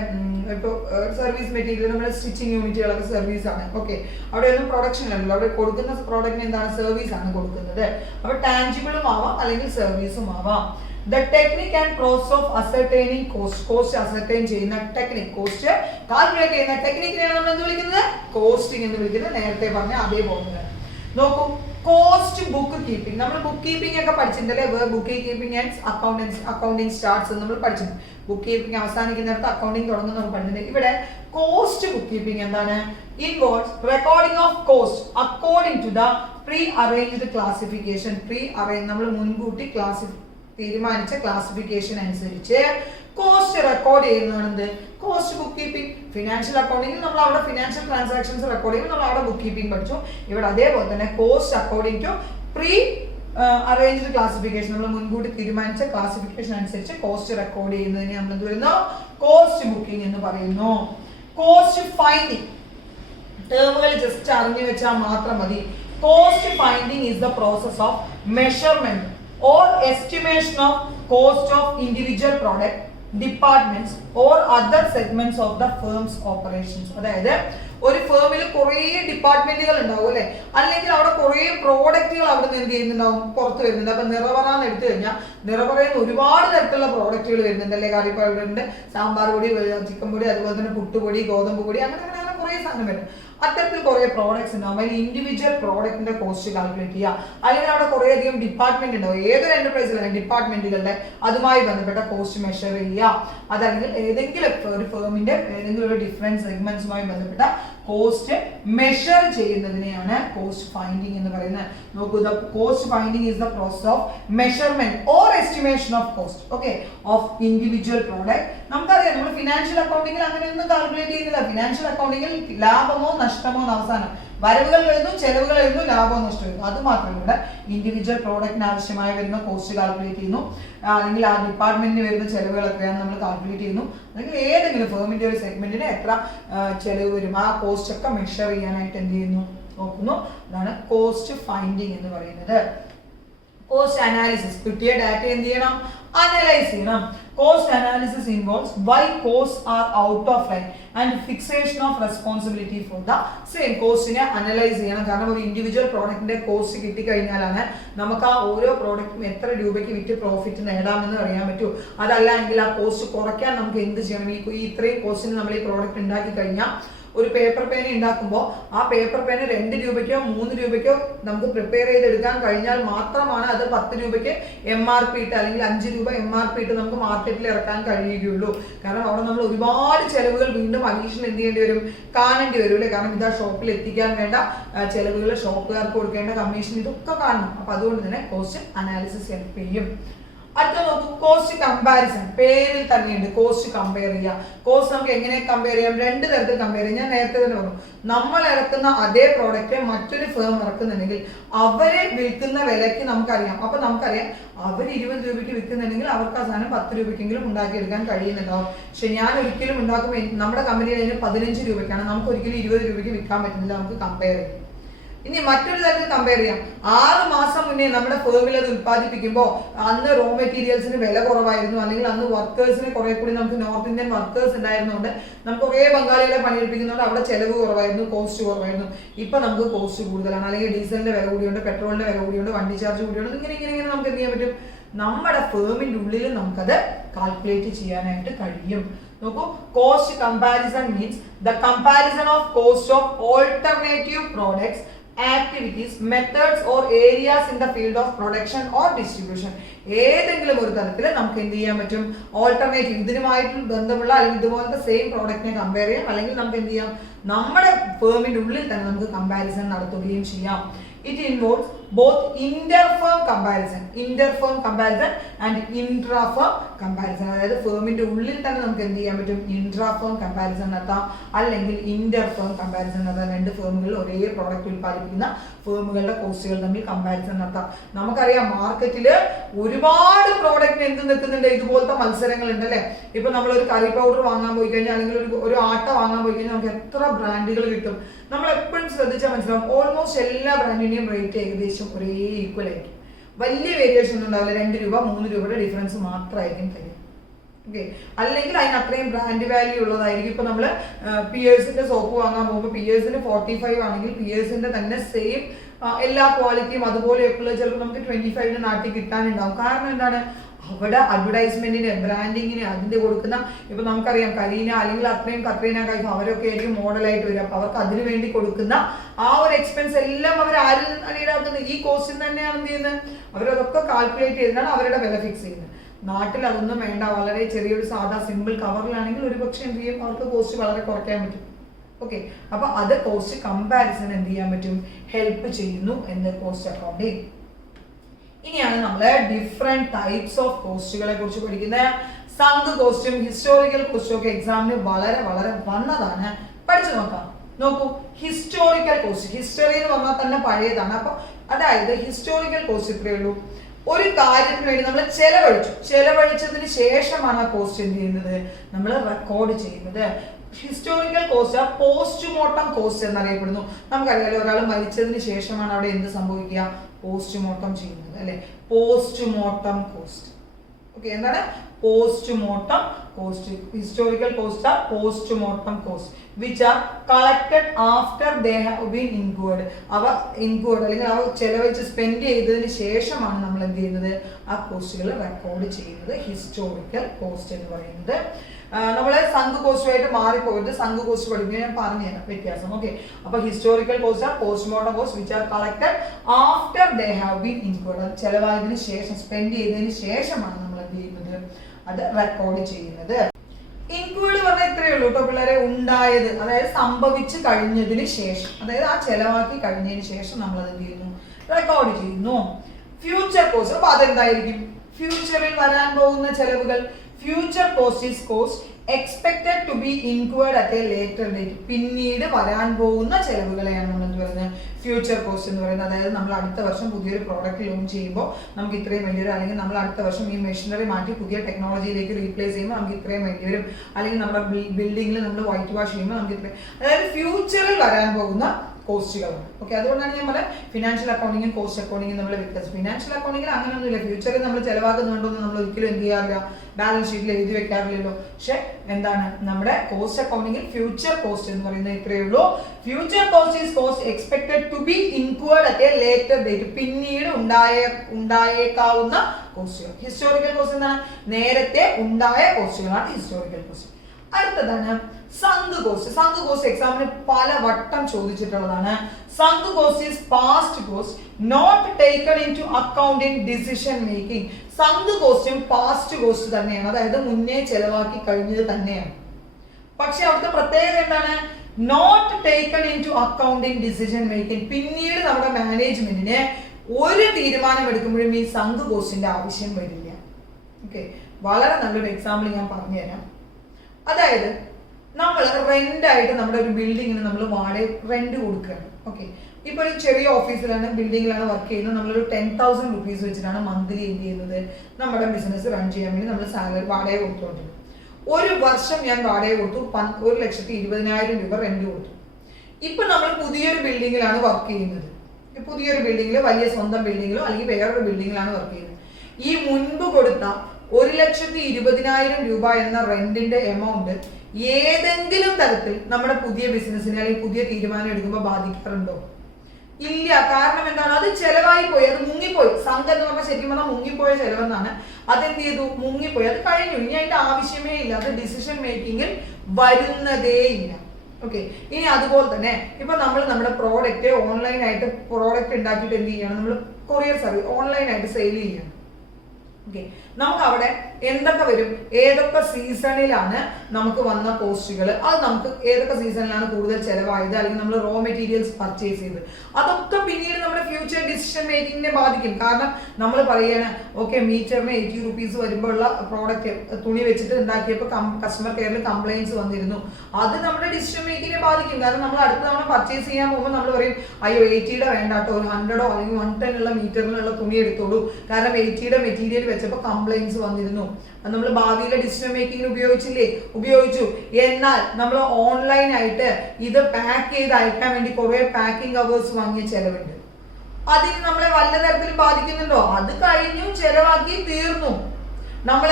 ഇപ്പോൾ സർവീസ് മെറ്റീരിയൽ, നമ്മുടെ സ്റ്റിച്ചിങ് യൂണിറ്റുകളൊക്കെ സർവീസ് ആണ്. ഓക്കെ, അവിടെ ഒന്നും പ്രൊഡക്ഷൻ അല്ലല്ലോ, അവിടെ കൊടുക്കുന്ന പ്രോഡക്റ്റിന് എന്താണ്? സർവീസ് ആണ് കൊടുക്കുന്നത്. അപ്പൊ ടാഞ്ചിബിളും ആവാം അല്ലെങ്കിൽ സർവീസും ആവാം. The technique and process of ascertaining cost ascertain ചെയ്യുന്ന ടെക്നിക്, കോസ്റ്റ് കാൽക്കുലേറ്റ് ചെയ്യുന്ന ടെക്നിക്കിനെയാണ് നമ്മൾ എന്ത് വിളിക്കുന്നത്? കോസ്റ്റിംഗ് എന്ന് വിളിക്കുന്നത്. നേരത്തെ പറഞ്ഞ അതേപോലെ നോക്കൂ, കോസ്റ്റ് ബുക്ക് കീപ്പിംഗ്. നമ്മൾ ബുക്ക് കീപ്പിംഗ് ഒക്കെ പഠിച്ചിട്ടുണ്ടല്ലേ? Bookkeeping and accounting starts നമ്മൾ പഠിച്ചിട്ടുണ്ട്. ബുക്ക് കീപ്പിംഗ് അവസാനിക്കുന്നിടത്ത് അക്കൗണ്ടിങ് തുടങ്ങുന്ന നമ്മൾ പഠിച്ചിട്ടുണ്ട്. ഇവിടെ കോസ്റ്റ് ബുക്ക് കീപ്പിംഗ് എന്താണ്? Involves recording of cost according to the pre arranged classification. നമ്മൾ മുൻകൂട്ടി തീരുമാനിച്ച ക്ലാസിഫിക്കേഷൻ അനുസരിച്ച് കോസ്റ്റ് റെക്കോർഡ് ചെയ്യുന്നതാണ് കോസ്റ്റ് ബുക്ക് കീപ്പിംഗ്. ഫിനാൻഷ്യൽ അക്കൗണ്ടിങ്ങിൽ നമ്മൾ അവിടെ ഫിനാൻഷ്യൽ ട്രാൻസാക്ഷൻസ് റെക്കോർഡ് ചെയ്യുമ്പോൾ നമ്മൾ അവിടെ ബുക്ക് കീപ്പിംഗ് പഠിച്ചു. ഇവിടെ അതേപോലെ തന്നെ cost according to pre arranged classification, നമ്മൾ മുൻകൂട്ടി തീരുമാനിച്ച ക്ലാസിഫിക്കേഷൻ അനുസരിച്ച് കോസ്റ്റ് റെക്കോർഡ് ചെയ്യുന്നതിന് നമ്മൾ എന്ത് പറയുന്നു? കോസ്റ്റ് ബുക്കിംഗ് എന്ന് പറയുന്നു. കോസ്റ്റ് ഫൈൻഡിങ്, ടേമുകൾ ജസ്റ്റ് അറിഞ്ഞു വെച്ചാൽ മാത്രം മതി. Cost finding is the process of measurement or estimation of cost of individual product, departments or other segments of the firm's operations. അതായത് ഒരു ഫേമിൽ കുറേ ഡിപ്പാർട്ട്മെന്റുകൾ ഉണ്ടാവും അല്ലെ, അല്ലെങ്കിൽ അവിടെ കുറേ പ്രോഡക്റ്റുകൾ അവിടെ നിന്ന് എന്ത് ചെയ്യുന്നുണ്ടാവും? പുറത്ത് വരുന്നുണ്ട്. അപ്പൊ നിറവറാന്ന് എടുത്തു കഴിഞ്ഞാൽ നിറവറയിൽ ഒരുപാട് തരത്തിലുള്ള പ്രോഡക്റ്റുകൾ വരുന്നുണ്ട് അല്ലെ? കറിപ്പൗഡർ ഉണ്ട്, സാമ്പാർ പൊടി, ചിക്കൻ പൊടി, അതുപോലെ തന്നെ പുട്ടുപൊടി, ഗോതമ്പ് പൊടി, അങ്ങനെ കുറേ സാധനം വരും. അത്തരത്തിൽ കുറെ പ്രോഡക്ട്സ് ഉണ്ടാവും. അതിൽ ഇൻഡിവിജ്വൽ പ്രോഡക്റ്റിന്റെ കോസ്റ്റ് കാൽക്കുലേറ്റ് ചെയ്യുക. അല്ലെങ്കിൽ അവിടെ കുറെ അധികം ഡിപ്പാർട്ട്മെന്റ് ഉണ്ടാവും. ഏതൊരു എന്റർപ്രൈസിലും ഡിപ്പാർട്ട്മെന്റുകളുടെ അതുമായി ബന്ധപ്പെട്ട കോസ്റ്റ് മെഷർ ചെയ്യുക. അതല്ലെങ്കിൽ ഏതെങ്കിലും ഒരു ഫേമിന്റെ ഏതെങ്കിലും ഒരു ഡിഫറെന്റ് സെഗ്മെന്റ്സുമായി ബന്ധപ്പെട്ട കോസ്റ്റ് മെഷർ ചെയ്യുന്നതിനെയാണ് കോസ്റ്റ് ഫൈൻഡിങ് എന്ന് പറയുന്നത്. നോക്കൂ, the cost finding is the process of measurement or estimation of cost of individual product. നമുക്കറിയാം, നമ്മൾ ഫിനാൻഷ്യൽ അക്കൗണ്ടിങ്ങിൽ അങ്ങനെയൊന്നും കാൽക്കുലേറ്റ് ചെയ്യുന്നില്ല. ഫിനാൻഷ്യൽ അക്കൗണ്ടിങ്ങിൽ ലാഭമോ നഷ്ടമോ അവസാനം വരവുകൾ എഴുതുന്നു, ചെലവുകൾ എഴുതുന്നു, ലാഭമോ നഷ്ടം എഴുതുന്നു. അത് മാത്രമല്ല, ഇവിടെ ഇൻഡിവിജ്വൽ പ്രോഡക്റ്റിന് ആവശ്യമായി വരുന്ന കോസ്റ്റ് കാൽക്കുലേറ്റ് ചെയ്യുന്നു. അല്ലെങ്കിൽ ആ ഡിപ്പാർട്ട്മെന്റിന് വരുന്ന ചെലവുകൾ എത്രയാണ് നമ്മൾ കാൽക്കുലേറ്റ് ചെയ്യുന്നു. അല്ലെങ്കിൽ ഏതെങ്കിലും ഫേമിന്റെ ഒരു സെഗ്മെന്റിന് എത്ര ചെലവ് വരും, ആ കോസ്റ്റ് ഒക്കെ മെഷർ ചെയ്യാനായിട്ട് എന്ത് ചെയ്യുന്നു, നോക്കുന്നു. അതാണ് കോസ്റ്റ് ഫൈൻഡിങ് എന്ന് പറയുന്നത്. കോസ്റ്റ് അനാലിസിസ്, കിട്ടിയ ഡാറ്റ എന്ത് ചെയ്യണം, അനലൈസ് ചെയ്യണം. Cost analysis involves why cost are out of line and fixation of responsibility for the same. കോസ്റ്റിനെ അനലൈസ് ചെയ്യണം. കാരണം ഒരു ഇൻഡിവിജ്വൽ പ്രോഡക്റ്റിന്റെ കോസ്റ്റ് കിട്ടിക്കഴിഞ്ഞാലാണ് നമുക്ക് ആ ഓരോ പ്രോഡക്റ്റും എത്ര രൂപയ്ക്ക് വിറ്റ് പ്രോഫിറ്റ് നേടാമെന്ന് അറിയാൻ പറ്റൂ. അതല്ല എങ്കിൽ ആ കോസ്റ്റ് കുറയ്ക്കാൻ നമുക്ക് എന്ത് ചെയ്യണം, ഈ ഇത്രയും കോസ്റ്റിന് നമ്മൾ ഈ പ്രോഡക്റ്റ് ഉണ്ടാക്കി കഴിഞ്ഞാൽ ഒരു പേപ്പർ പേന ഉണ്ടാക്കുമ്പോൾ ആ പേപ്പർ പേന 2 രൂപയ്ക്കോ 3 രൂപയ്ക്കോ നമുക്ക് പ്രിപ്പയർ ചെയ്തെടുക്കാൻ കഴിഞ്ഞാൽ മാത്രമാണ് അത് 10 രൂപയ്ക്ക് MRP ഇട്ട് അല്ലെങ്കിൽ 5 രൂപ MRP ഇട്ട് നമുക്ക് മാർക്കറ്റിൽ ഇറക്കാൻ കഴിയുകയുള്ളൂ. കാരണം അവിടെ നമ്മൾ ഒരുപാട് ചെലവുകൾ വീണ്ടും അഡീഷണൽ എന്ത് ചെയ്യേണ്ടി വരും, കാണേണ്ടി വരും അല്ലേ. കാരണം ഇതാ ഷോപ്പിൽ എത്തിക്കാൻ വേണ്ട ചെലവുകൾ, ഷോപ്പുകാർക്ക് കൊടുക്കേണ്ട കമ്മീഷൻ, ഇതൊക്കെ കാണണം. അപ്പൊ അതുകൊണ്ട് തന്നെ കോസ്റ്റ് അനാലിസിസ് ഹെൽപ്പ് ചെയ്യും. അടുത്ത നോക്കൂ, കോസ്റ്റ് കമ്പാരിസൺ. പേരിൽ തന്നെയുണ്ട് കോസ്റ്റ് കമ്പയർ ചെയ്യുക. കോസ്റ്റ് നമുക്ക് എങ്ങനെ കമ്പയർ ചെയ്യാം, 2 തരത്തിൽ കമ്പയർ ചെയ്യാം. ഞാൻ നേരത്തെ തന്നെ പറഞ്ഞു, നമ്മൾ ഇറക്കുന്ന അതേ പ്രോഡക്റ്റ് മറ്റൊരു ഫേം ഇറക്കുന്നുണ്ടെങ്കിൽ അവരെ വിൽക്കുന്ന വിലയ്ക്ക് നമുക്കറിയാം. അപ്പൊ നമുക്കറിയാം അവർ 20 രൂപയ്ക്ക് വിൽക്കുന്നുണ്ടെങ്കിൽ അവർക്ക് ആ സാധനം 10 രൂപയ്ക്കെങ്കിലും ഉണ്ടാക്കിയെടുക്കാൻ കഴിയുന്നുണ്ടാവും. പക്ഷെ ഞാൻ ഒരിക്കലും ഉണ്ടാക്കുമ്പോൾ നമ്മുടെ കമ്പനിയിൽ അതിന് 15 രൂപയ്ക്കാണ്, നമുക്ക് ഒരിക്കലും 20 രൂപയ്ക്ക് വിൽക്കാൻ പറ്റുന്നില്ല. നമുക്ക് കമ്പയർ ചെയ്യാം. ഇനി മറ്റൊരു തരത്തിൽ കമ്പയർ ചെയ്യാം. 6 മാസം മുന്നേ നമ്മുടെ ഫേമിൽ അത് ഉത്പാദിപ്പിക്കുമ്പോൾ അന്ന് റോ മെറ്റീരിയൽസിന് വില കുറവായിരുന്നു, അല്ലെങ്കിൽ അന്ന് വർക്കേഴ്സിന് കുറെ കൂടി നമുക്ക് നോർത്ത് ഇന്ത്യൻ വർക്കേഴ്സ് ഉണ്ടായിരുന്നുകൊണ്ട് നമുക്ക് കുറേ ബംഗാളികളെ പണിയെടുപ്പിക്കുന്നതുകൊണ്ട് അവിടെ ചെലവ് കുറവായിരുന്നു, കോസ്റ്റ് കുറവായിരുന്നു. ഇപ്പൊ നമുക്ക് കോസ്റ്റ് കൂടുതലാണ്. അല്ലെങ്കിൽ ഡീസലിന്റെ വില കൂടിയുണ്ട്, പെട്രോളിന്റെ വില കൂടിയുണ്ട്, വണ്ടി ചാർജ് കൂടിയുണ്ട്. ഇങ്ങനെ നമുക്ക് എന്ത് ചെയ്യാൻ പറ്റും, നമ്മുടെ ഫേമിന്റെ ഉള്ളിൽ നമുക്കത് കാൽക്കുലേറ്റ് ചെയ്യാനായിട്ട് കഴിയും. നോക്കൂ, cost comparison means the comparison of cost of alternative products, activities, methods or areas in the field of production or distribution. ഏതെങ്കിലും ഒരു തരത്തിൽ നമുക്ക് എന്ത് ചെയ്യാൻ പറ്റും, ഓൾട്ടർനേറ്റീവ് ഇതിനുമായിട്ട് ബന്ധമുള്ള അല്ലെങ്കിൽ ഇതുപോലത്തെ സെയിം പ്രോഡക്റ്റിനെ കമ്പയർ ചെയ്യാം. അല്ലെങ്കിൽ നമുക്ക് എന്ത് ചെയ്യാം, നമ്മുടെ ഫേമിന്റെ ഉള്ളിൽ തന്നെ നമുക്ക് കമ്പാരിസൺ നടത്തുകയും ചെയ്യാം. It involves both inter-firm comparison and intra-firm comparison. അതായത് ഫേമിന്റെ ഉള്ളിൽ തന്നെ നമുക്ക് എന്ത് ചെയ്യാൻ പറ്റും, ഇൻട്രാ-ഫേം കമ്പാരിസൺ നടത്താം, അല്ലെങ്കിൽ ഇന്റർ-ഫേം കമ്പാരിസൺ നടത്താം. 2 ഫേമുകൾ ഒരേ പ്രോഡക്റ്റ് ഉത്പാദിപ്പിക്കുന്ന ഫേമുകളുടെ കോസ്റ്റുകൾ തമ്മിൽ കമ്പാരിസൺ നടത്താം. നമുക്കറിയാം മാർക്കറ്റിൽ ഒരുപാട് പ്രോഡക്റ്റിന് എന്ത് നിൽക്കുന്നുണ്ട്, ഇതുപോലത്തെ മത്സരങ്ങൾ ഉണ്ട് അല്ലെ. ഇപ്പൊ നമ്മളൊരു കറി പൗഡർ വാങ്ങാൻ പോയി കഴിഞ്ഞാൽ, അല്ലെങ്കിൽ ഒരു ആട്ട വാങ്ങാൻ പോയി കഴിഞ്ഞാൽ നമുക്ക് എത്ര ബ്രാൻഡുകൾ കിട്ടും. നമ്മൾ എപ്പോഴും ശ്രദ്ധിച്ചാൽ മനസ്സിലാവും, ഓൾമോസ്റ്റ് എല്ലാ ബ്രാൻഡിന്റെയും റേറ്റ് ഏകദേശം ഒരേ ഈക്വൽ ആയിരിക്കും. വലിയ വേരിയേഷൻ ഒന്നും ഉണ്ടാവില്ല. 2 രൂപ 3 രൂപയുടെ ഡിഫറൻസ് മാത്രമായിരിക്കും തരും. ഓക്കെ, അല്ലെങ്കിൽ അതിന് അത്രയും ബ്രാൻഡ് വാല്യൂ ഉള്ളതായിരിക്കും. ഇപ്പൊ നമ്മള് പിയേഴ്സിന്റെ സോപ്പ് വാങ്ങാൻ പോകുമ്പോൾ പിയേഴ്സിന് 45 ആണെങ്കിൽ പിയേഴ്സിന്റെ തന്നെ സെയിം എല്ലാ ക്വാളിറ്റിയും അതുപോലെയൊക്കെയുള്ള ചിലപ്പോൾ നമുക്ക് 25 നാട്ടിൽ കിട്ടാനുണ്ടാവും. കാരണം എന്താണ്, അവിടെ അഡ്വർടൈസ്മെന്റിന്, ബ്രാൻഡിങ്ങിന്, അതിന്റെ കൊടുക്കുന്ന, ഇപ്പൊ നമുക്കറിയാം കരീന അല്ലെങ്കിൽ അത്രയും കത്രീന കൈഫ് അവരൊക്കെ ആയിരിക്കും മോഡലായിട്ട് വരും. അപ്പൊ അവർക്ക് അതിനു വേണ്ടി കൊടുക്കുന്ന ആ ഒരു എക്സ്പെൻസ് എല്ലാം അവർ ആരിൽ ഈടാക്കുന്നത്, ഈ കോസ്റ്റിൽ തന്നെയാണ് എന്ത് ചെയ്യുന്നത്, അവരതൊക്കെ കാൽക്കുലേറ്റ് ചെയ്തിട്ടാണ് അവരുടെ വില ഫിക്സ് ചെയ്യുന്നത്. നാട്ടിൽ അതൊന്നും വേണ്ട, വളരെ ചെറിയൊരു സാധാ സിമ്പിൾ കവറിലാണെങ്കിൽ ഒരുപക്ഷെ എന്ത് ചെയ്യും, അവർക്ക് കോസ്റ്റ് വളരെ കുറയ്ക്കാൻ പറ്റും. ഓക്കെ, അപ്പൊ അത് കോസ്റ്റ് കമ്പാരിസൺ എന്ത് ചെയ്യാൻ പറ്റും, ഹെൽപ്പ് ചെയ്യുന്നു എന്ന് കോസ്റ്റ് അക്കൗണ്ടിങ്. ഇനിയാണ് നമ്മള് ഡിഫറെന്റ് ടൈപ്സ് ഓഫ് കോസ്റ്റുകളെ കുറിച്ച് പഠിക്കുന്നത്. സങ്ക് കോസ്റ്റും ഹിസ്റ്റോറിക്കൽ കോസ്റ്റും ഒക്കെ എക്സാമിന് വളരെ വന്നതാണ്. പഠിച്ചു നോക്കാം. നോക്കൂ, ഹിസ്റ്റോറിക്കൽ കോസ്റ്റ്, ഹിസ്റ്ററി എന്ന് പറഞ്ഞാൽ തന്നെ പഴയതാണ്. അപ്പൊ അതായത് ഹിസ്റ്റോറിക്കൽ കോസ്റ്റ് ഇത്രയേ ഉള്ളൂ, ഒരു കാര്യത്തിന് വേണ്ടി നമ്മൾ ചെലവഴിച്ചതിന് ശേഷമാണ് ആ കോസ്റ്റ് എന്ത് ചെയ്യുന്നത്, നമ്മൾ റെക്കോർഡ് ചെയ്യുന്നത്. ഹിസ്റ്റോറിക്കൽ കോസ്റ്റ് പോസ്റ്റ്മോർട്ടം കോസ്റ്റ് എന്നറിയപ്പെടുന്നു. നമുക്കറിയാലോ, ഒരാൾ മരിച്ചതിന് ശേഷമാണ് അവിടെ എന്ത് സംഭവിക്കുക, പോസ്റ്റ്മോർട്ടം ചെയ്യുന്നത് അല്ലെ, പോസ്റ്റ്മോർട്ടം കോസ്റ്റ്. ഓക്കെ, എന്താണ് postmortem cost? Historical cost are postmortem cost which are collected after they have been incurred. അവ ഇൻക്വേർഡ് അല്ലെങ്കിൽ അവ ചെലവഴിച്ച് സ്പെൻഡ് ചെയ്തതിന് ശേഷമാണ് നമ്മൾ എന്ത് ചെയ്യുന്നത്, ആ കോസ്റ്റുകൾ റെക്കോർഡ് ചെയ്യുന്നത് ഹിസ്റ്റോറിക്കൽ കോസ്റ്റ് എന്ന് പറയുന്നത്. നമ്മളെ സങ്ക് കോസ്റ്റുമായിട്ട് മാറിപ്പോയിട്ട് സങ്ക് കോസ്റ്റ് പഠിക്കുന്നത് ഞാൻ പറഞ്ഞുതരാം വ്യത്യാസം. ഓക്കെ, അപ്പൊ historical cost are postmortem cost which are collected after they have been included. ചെലവായതിനു ശേഷം, സ്പെൻഡ് ചെയ്തതിന് ശേഷമാണ് നമ്മൾ എന്ത് ചെയ്യുന്നത്, അത് റെക്കോർഡ് ചെയ്യുന്നത്. ഇൻക്ലൂഡ് പറഞ്ഞാൽ ഇത്രയേ ഉള്ളൂ കേട്ടോ പിള്ളേരെ, ഉണ്ടായത്, അതായത് സംഭവിച്ചു കഴിഞ്ഞതിന് ശേഷം, അതായത് ആ ചെലവാക്കി കഴിഞ്ഞതിന് ശേഷം നമ്മൾ അത് എന്ത് ചെയ്യുന്നു, റെക്കോർഡ് ചെയ്യുന്നു. ഫ്യൂച്ചർ കോസ്റ്റ്, അപ്പൊ അതെന്തായിരിക്കും, ഫ്യൂച്ചറിൽ വരാൻ പോകുന്ന ചെലവുകൾ. Future cost is cost expected to be incurred at a later date. പിന്നീട് വരാൻ പോകുന്ന ചെലവുകളെയാണ് നമ്മൾ എന്ത് പറയുന്നത്, ഫ്യൂച്ചർ കോസ്റ്റ് എന്ന് പറയുന്നത്. അതായത് നമ്മൾ അടുത്ത വർഷം പുതിയൊരു പ്രോഡക്റ്റ് ലോഞ്ച് ചെയ്യുമ്പോൾ നമുക്ക് ഇത്രയും വേണ്ടി വരും, അല്ലെങ്കിൽ നമ്മൾ അടുത്ത വർഷം ഈ മെഷീനറി മാറ്റി പുതിയ ടെക്നോളജിയിലേക്ക് റീപ്ലേസ് ചെയ്യുമ്പോൾ നമുക്ക് ഇത്രയും വേണ്ടി വരും, അല്ലെങ്കിൽ നമ്മുടെ ബിൽഡിങ്ങിൽ നമ്മൾ വൈറ്റ് വാഷ് ചെയ്യുമ്പോൾ നമുക്ക് ഇത്രയും, അതായത് ഫ്യൂച്ചറിൽ വരാൻ പോകുന്ന കോസ്റ്റുകളാണ്. ഓക്കെ, അതുകൊണ്ടാണ് ഞാൻ പറഞ്ഞത് ഫിനാൻഷ്യൽ അക്കൗണ്ടിങ്ങും കോസ്റ്റ് അക്കൗണ്ടിങ്ങും നമ്മൾ വ്യത്യാസം. ഫിനാൻഷ്യൽ അക്കൗണ്ടിങ്ങിൽ അങ്ങനെയൊന്നുമില്ല, ഫ്യൂച്ചറിൽ നമ്മൾ ചെലവാക്കുന്നുണ്ടോന്ന് നമ്മൾ ഒരിക്കലും എന്ത് ചെയ്യാറില്ല, ബാലൻസ് ഷീറ്റിൽ എഴുതി വെക്കാറില്ലല്ലോ. പക്ഷെ എന്താണ് നമ്മുടെ കോസ്റ്റ് അക്കൗണ്ടിങ്ങിൽ ഫ്യൂച്ചർ കോസ്റ്റ് എന്ന് പറയുന്നത് ഇത്രയേ ഉള്ളൂ. Future cost is cost expected to be incurred at a later date. പിന്നീട് ഉണ്ടായേക്കാവുന്ന കോസ്റ്റുകൾ. ഹിസ്റ്റോറിക്കൽ കോസ്റ്റ് എന്താണ്, നേരത്തെ ഉണ്ടായ കോസ്റ്റുകളാണ് ഹിസ്റ്റോറിക്കൽ കോസ്റ്റ്. അടുത്തതാണ് സങ്ക് കോസ്റ്റ്. സങ്ക് കോസ്റ്റ് എക്സാമിന് പല വട്ടം ചോദിച്ചിട്ടുള്ളതാണ്. Sunk cost is past cost not taken into account in decision making. Sunk കോസ്റ്റും പാസ്റ്റ് കോസ്റ്റ് തന്നെയാണ്, അതായത് മുന്നേ ചെലവാക്കി കഴിഞ്ഞത് തന്നെയാണ്. പക്ഷെ അവിടുത്തെ പ്രത്യേകത എന്താണ്, not taken into account in decision making. പിന്നീട് നമ്മുടെ മാനേജ്മെന്റിന് ഒരു തീരുമാനം എടുക്കുമ്പോഴും ഈ സങ്ക് കോസ്റ്റിന്റെ ആവശ്യം വരില്ല. ഓക്കെ, വളരെ നല്ലൊരു എക്സാമ്പിൾ ഞാൻ പറഞ്ഞുതരാം. അതായത് നമ്മൾ റെന്റ് ആയിട്ട് നമ്മുടെ ഒരു ബിൽഡിങ്ങിന് നമ്മൾ റെന്റ് കൊടുക്കുകയാണ്. ഓക്കെ, ഇപ്പൊ ഒരു ചെറിയ ഓഫീസിലാണ്, ബിൽഡിങ്ങിലാണ് വർക്ക് ചെയ്യുന്നത്. നമ്മളൊരു 10,000 റുപ്പീസ് വെച്ചിട്ടാണ് മന്ത്ലി എന്ത് ചെയ്യുന്നത്, നമ്മുടെ ബിസിനസ് റൺ ചെയ്യാൻ വേണ്ടി നമ്മൾ വാടക കൊടുത്തോണ്ടിരുന്നത്. ഒരു വർഷം ഞാൻ വാടക കൊടുത്തു, 1,20,000 രൂപ റെന്റ് കൊടുത്തു. ഇപ്പൊ നമ്മൾ പുതിയൊരു ബിൽഡിങ്ങിലാണ് വർക്ക് ചെയ്യുന്നത്. പുതിയൊരു ബിൽഡിങ്ങിൽ, വലിയ സ്വന്തം ബിൽഡിങ്ങിലോ അല്ലെങ്കിൽ വേറൊരു ബിൽഡിങ്ങിലാണ് വർക്ക് ചെയ്യുന്നത്. ഈ മുൻപ് കൊടുത്ത 1,20,000 രൂപ എന്ന റെന്റിന്റെ എമൗണ്ട് ഏതെങ്കിലും തരത്തിൽ നമ്മുടെ പുതിയ ബിസിനസ്സിനെ അല്ലെങ്കിൽ പുതിയ തീരുമാനം എടുക്കുമ്പോൾ ബാധിക്കാറുണ്ടോ? ഇല്ല. കാരണം എന്താണ്, അത് ചെലവായി പോയി, അത് മുങ്ങിപ്പോയി. സംഘം എന്ന് പറഞ്ഞാൽ ശരിക്കും പറഞ്ഞാൽ മുങ്ങിപ്പോയ ചെലവെന്നാണ്. അതെന്ത് ചെയ്തു, മുങ്ങിപ്പോയി, അത് കഴിഞ്ഞു, ഇനി അതിന്റെ ആവശ്യമേ ഇല്ല, അത് ഡിസിഷൻ മേക്കിങ്ങിൽ വരുന്നതേ ഇല്ല. ഓക്കെ, ഇനി അതുപോലെ തന്നെ ഇപ്പൊ നമ്മൾ നമ്മുടെ പ്രോഡക്റ്റ് ഓൺലൈനായിട്ട് പ്രോഡക്റ്റ് ഉണ്ടാക്കിയിട്ട് എന്ത് ചെയ്യണം, നമ്മൾ കൊറിയർ സർവീസ് ഓൺലൈനായിട്ട് സെയിൽ ചെയ്യണം. ഓക്കെ, നമുക്ക് അവിടെ എന്തൊക്കെ വരും, ഏതൊക്കെ സീസണിലാണ് നമുക്ക് വന്ന കോസ്റ്റുകൾ, അത് നമുക്ക് ഏതൊക്കെ സീസണിലാണ് കൂടുതൽ ചെലവായത്, അല്ലെങ്കിൽ നമ്മൾ റോ മെറ്റീരിയൽസ് പർച്ചേസ് ചെയ്ത്, അതൊക്കെ പിന്നീട് നമ്മുടെ ഫ്യൂച്ചർ ഡിസിഷൻ മേക്കിങ്ങിനെ ബാധിക്കും. കാരണം നമ്മൾ പറയാണ് ഓക്കെ മീറ്ററിന് 80 റുപ്പീസ് വരുമ്പോഴുള്ള പ്രോഡക്റ്റ് തുണി വെച്ചിട്ട് ഉണ്ടാക്കിയപ്പോൾ കസ്റ്റമർ കെയറിൽ കംപ്ലൈൻസ് വന്നിരുന്നു, അത് നമ്മുടെ ഡിസിഷൻ മേക്കിങ്ങിനെ ബാധിക്കും. കാരണം നമ്മൾ അടുത്ത തവണ പർച്ചേസ് ചെയ്യാൻ പോകുമ്പോൾ നമ്മൾ പറയും അയ്യോ 80യുടെ വേണ്ടാട്ടോ, ഒരു 100ഓ അല്ലെങ്കിൽ 110 ഉള്ള മീറ്ററിനുള്ള തുണി എടുത്തോളൂ, കാരണം 80യുടെ മെറ്റീരിയൽ വെച്ചപ്പോൾ കംപ്ലൈൻസ് വന്നിരുന്നു. നമ്മൾ ഭാവിയിലെ ഡിസിഷൻ മേക്കിംഗ് ഉപയോഗിച്ചു. എന്നാൽ നമ്മൾ ഓൺലൈൻ ആയിട്ട് ഇത് പാക്ക് ചെയ്ത് അയക്കാൻ വേണ്ടി കുറെ പാക്കിംഗ് അവേഴ്സ് വാങ്ങിയ ചെലവുണ്ട്. അതിന് നമ്മളെ വല്ല തരത്തിലും ബാധിക്കുന്നുണ്ടോ? അത് കഴിഞ്ഞു, ചെലവാക്കി തീർന്നു. നമ്മൾ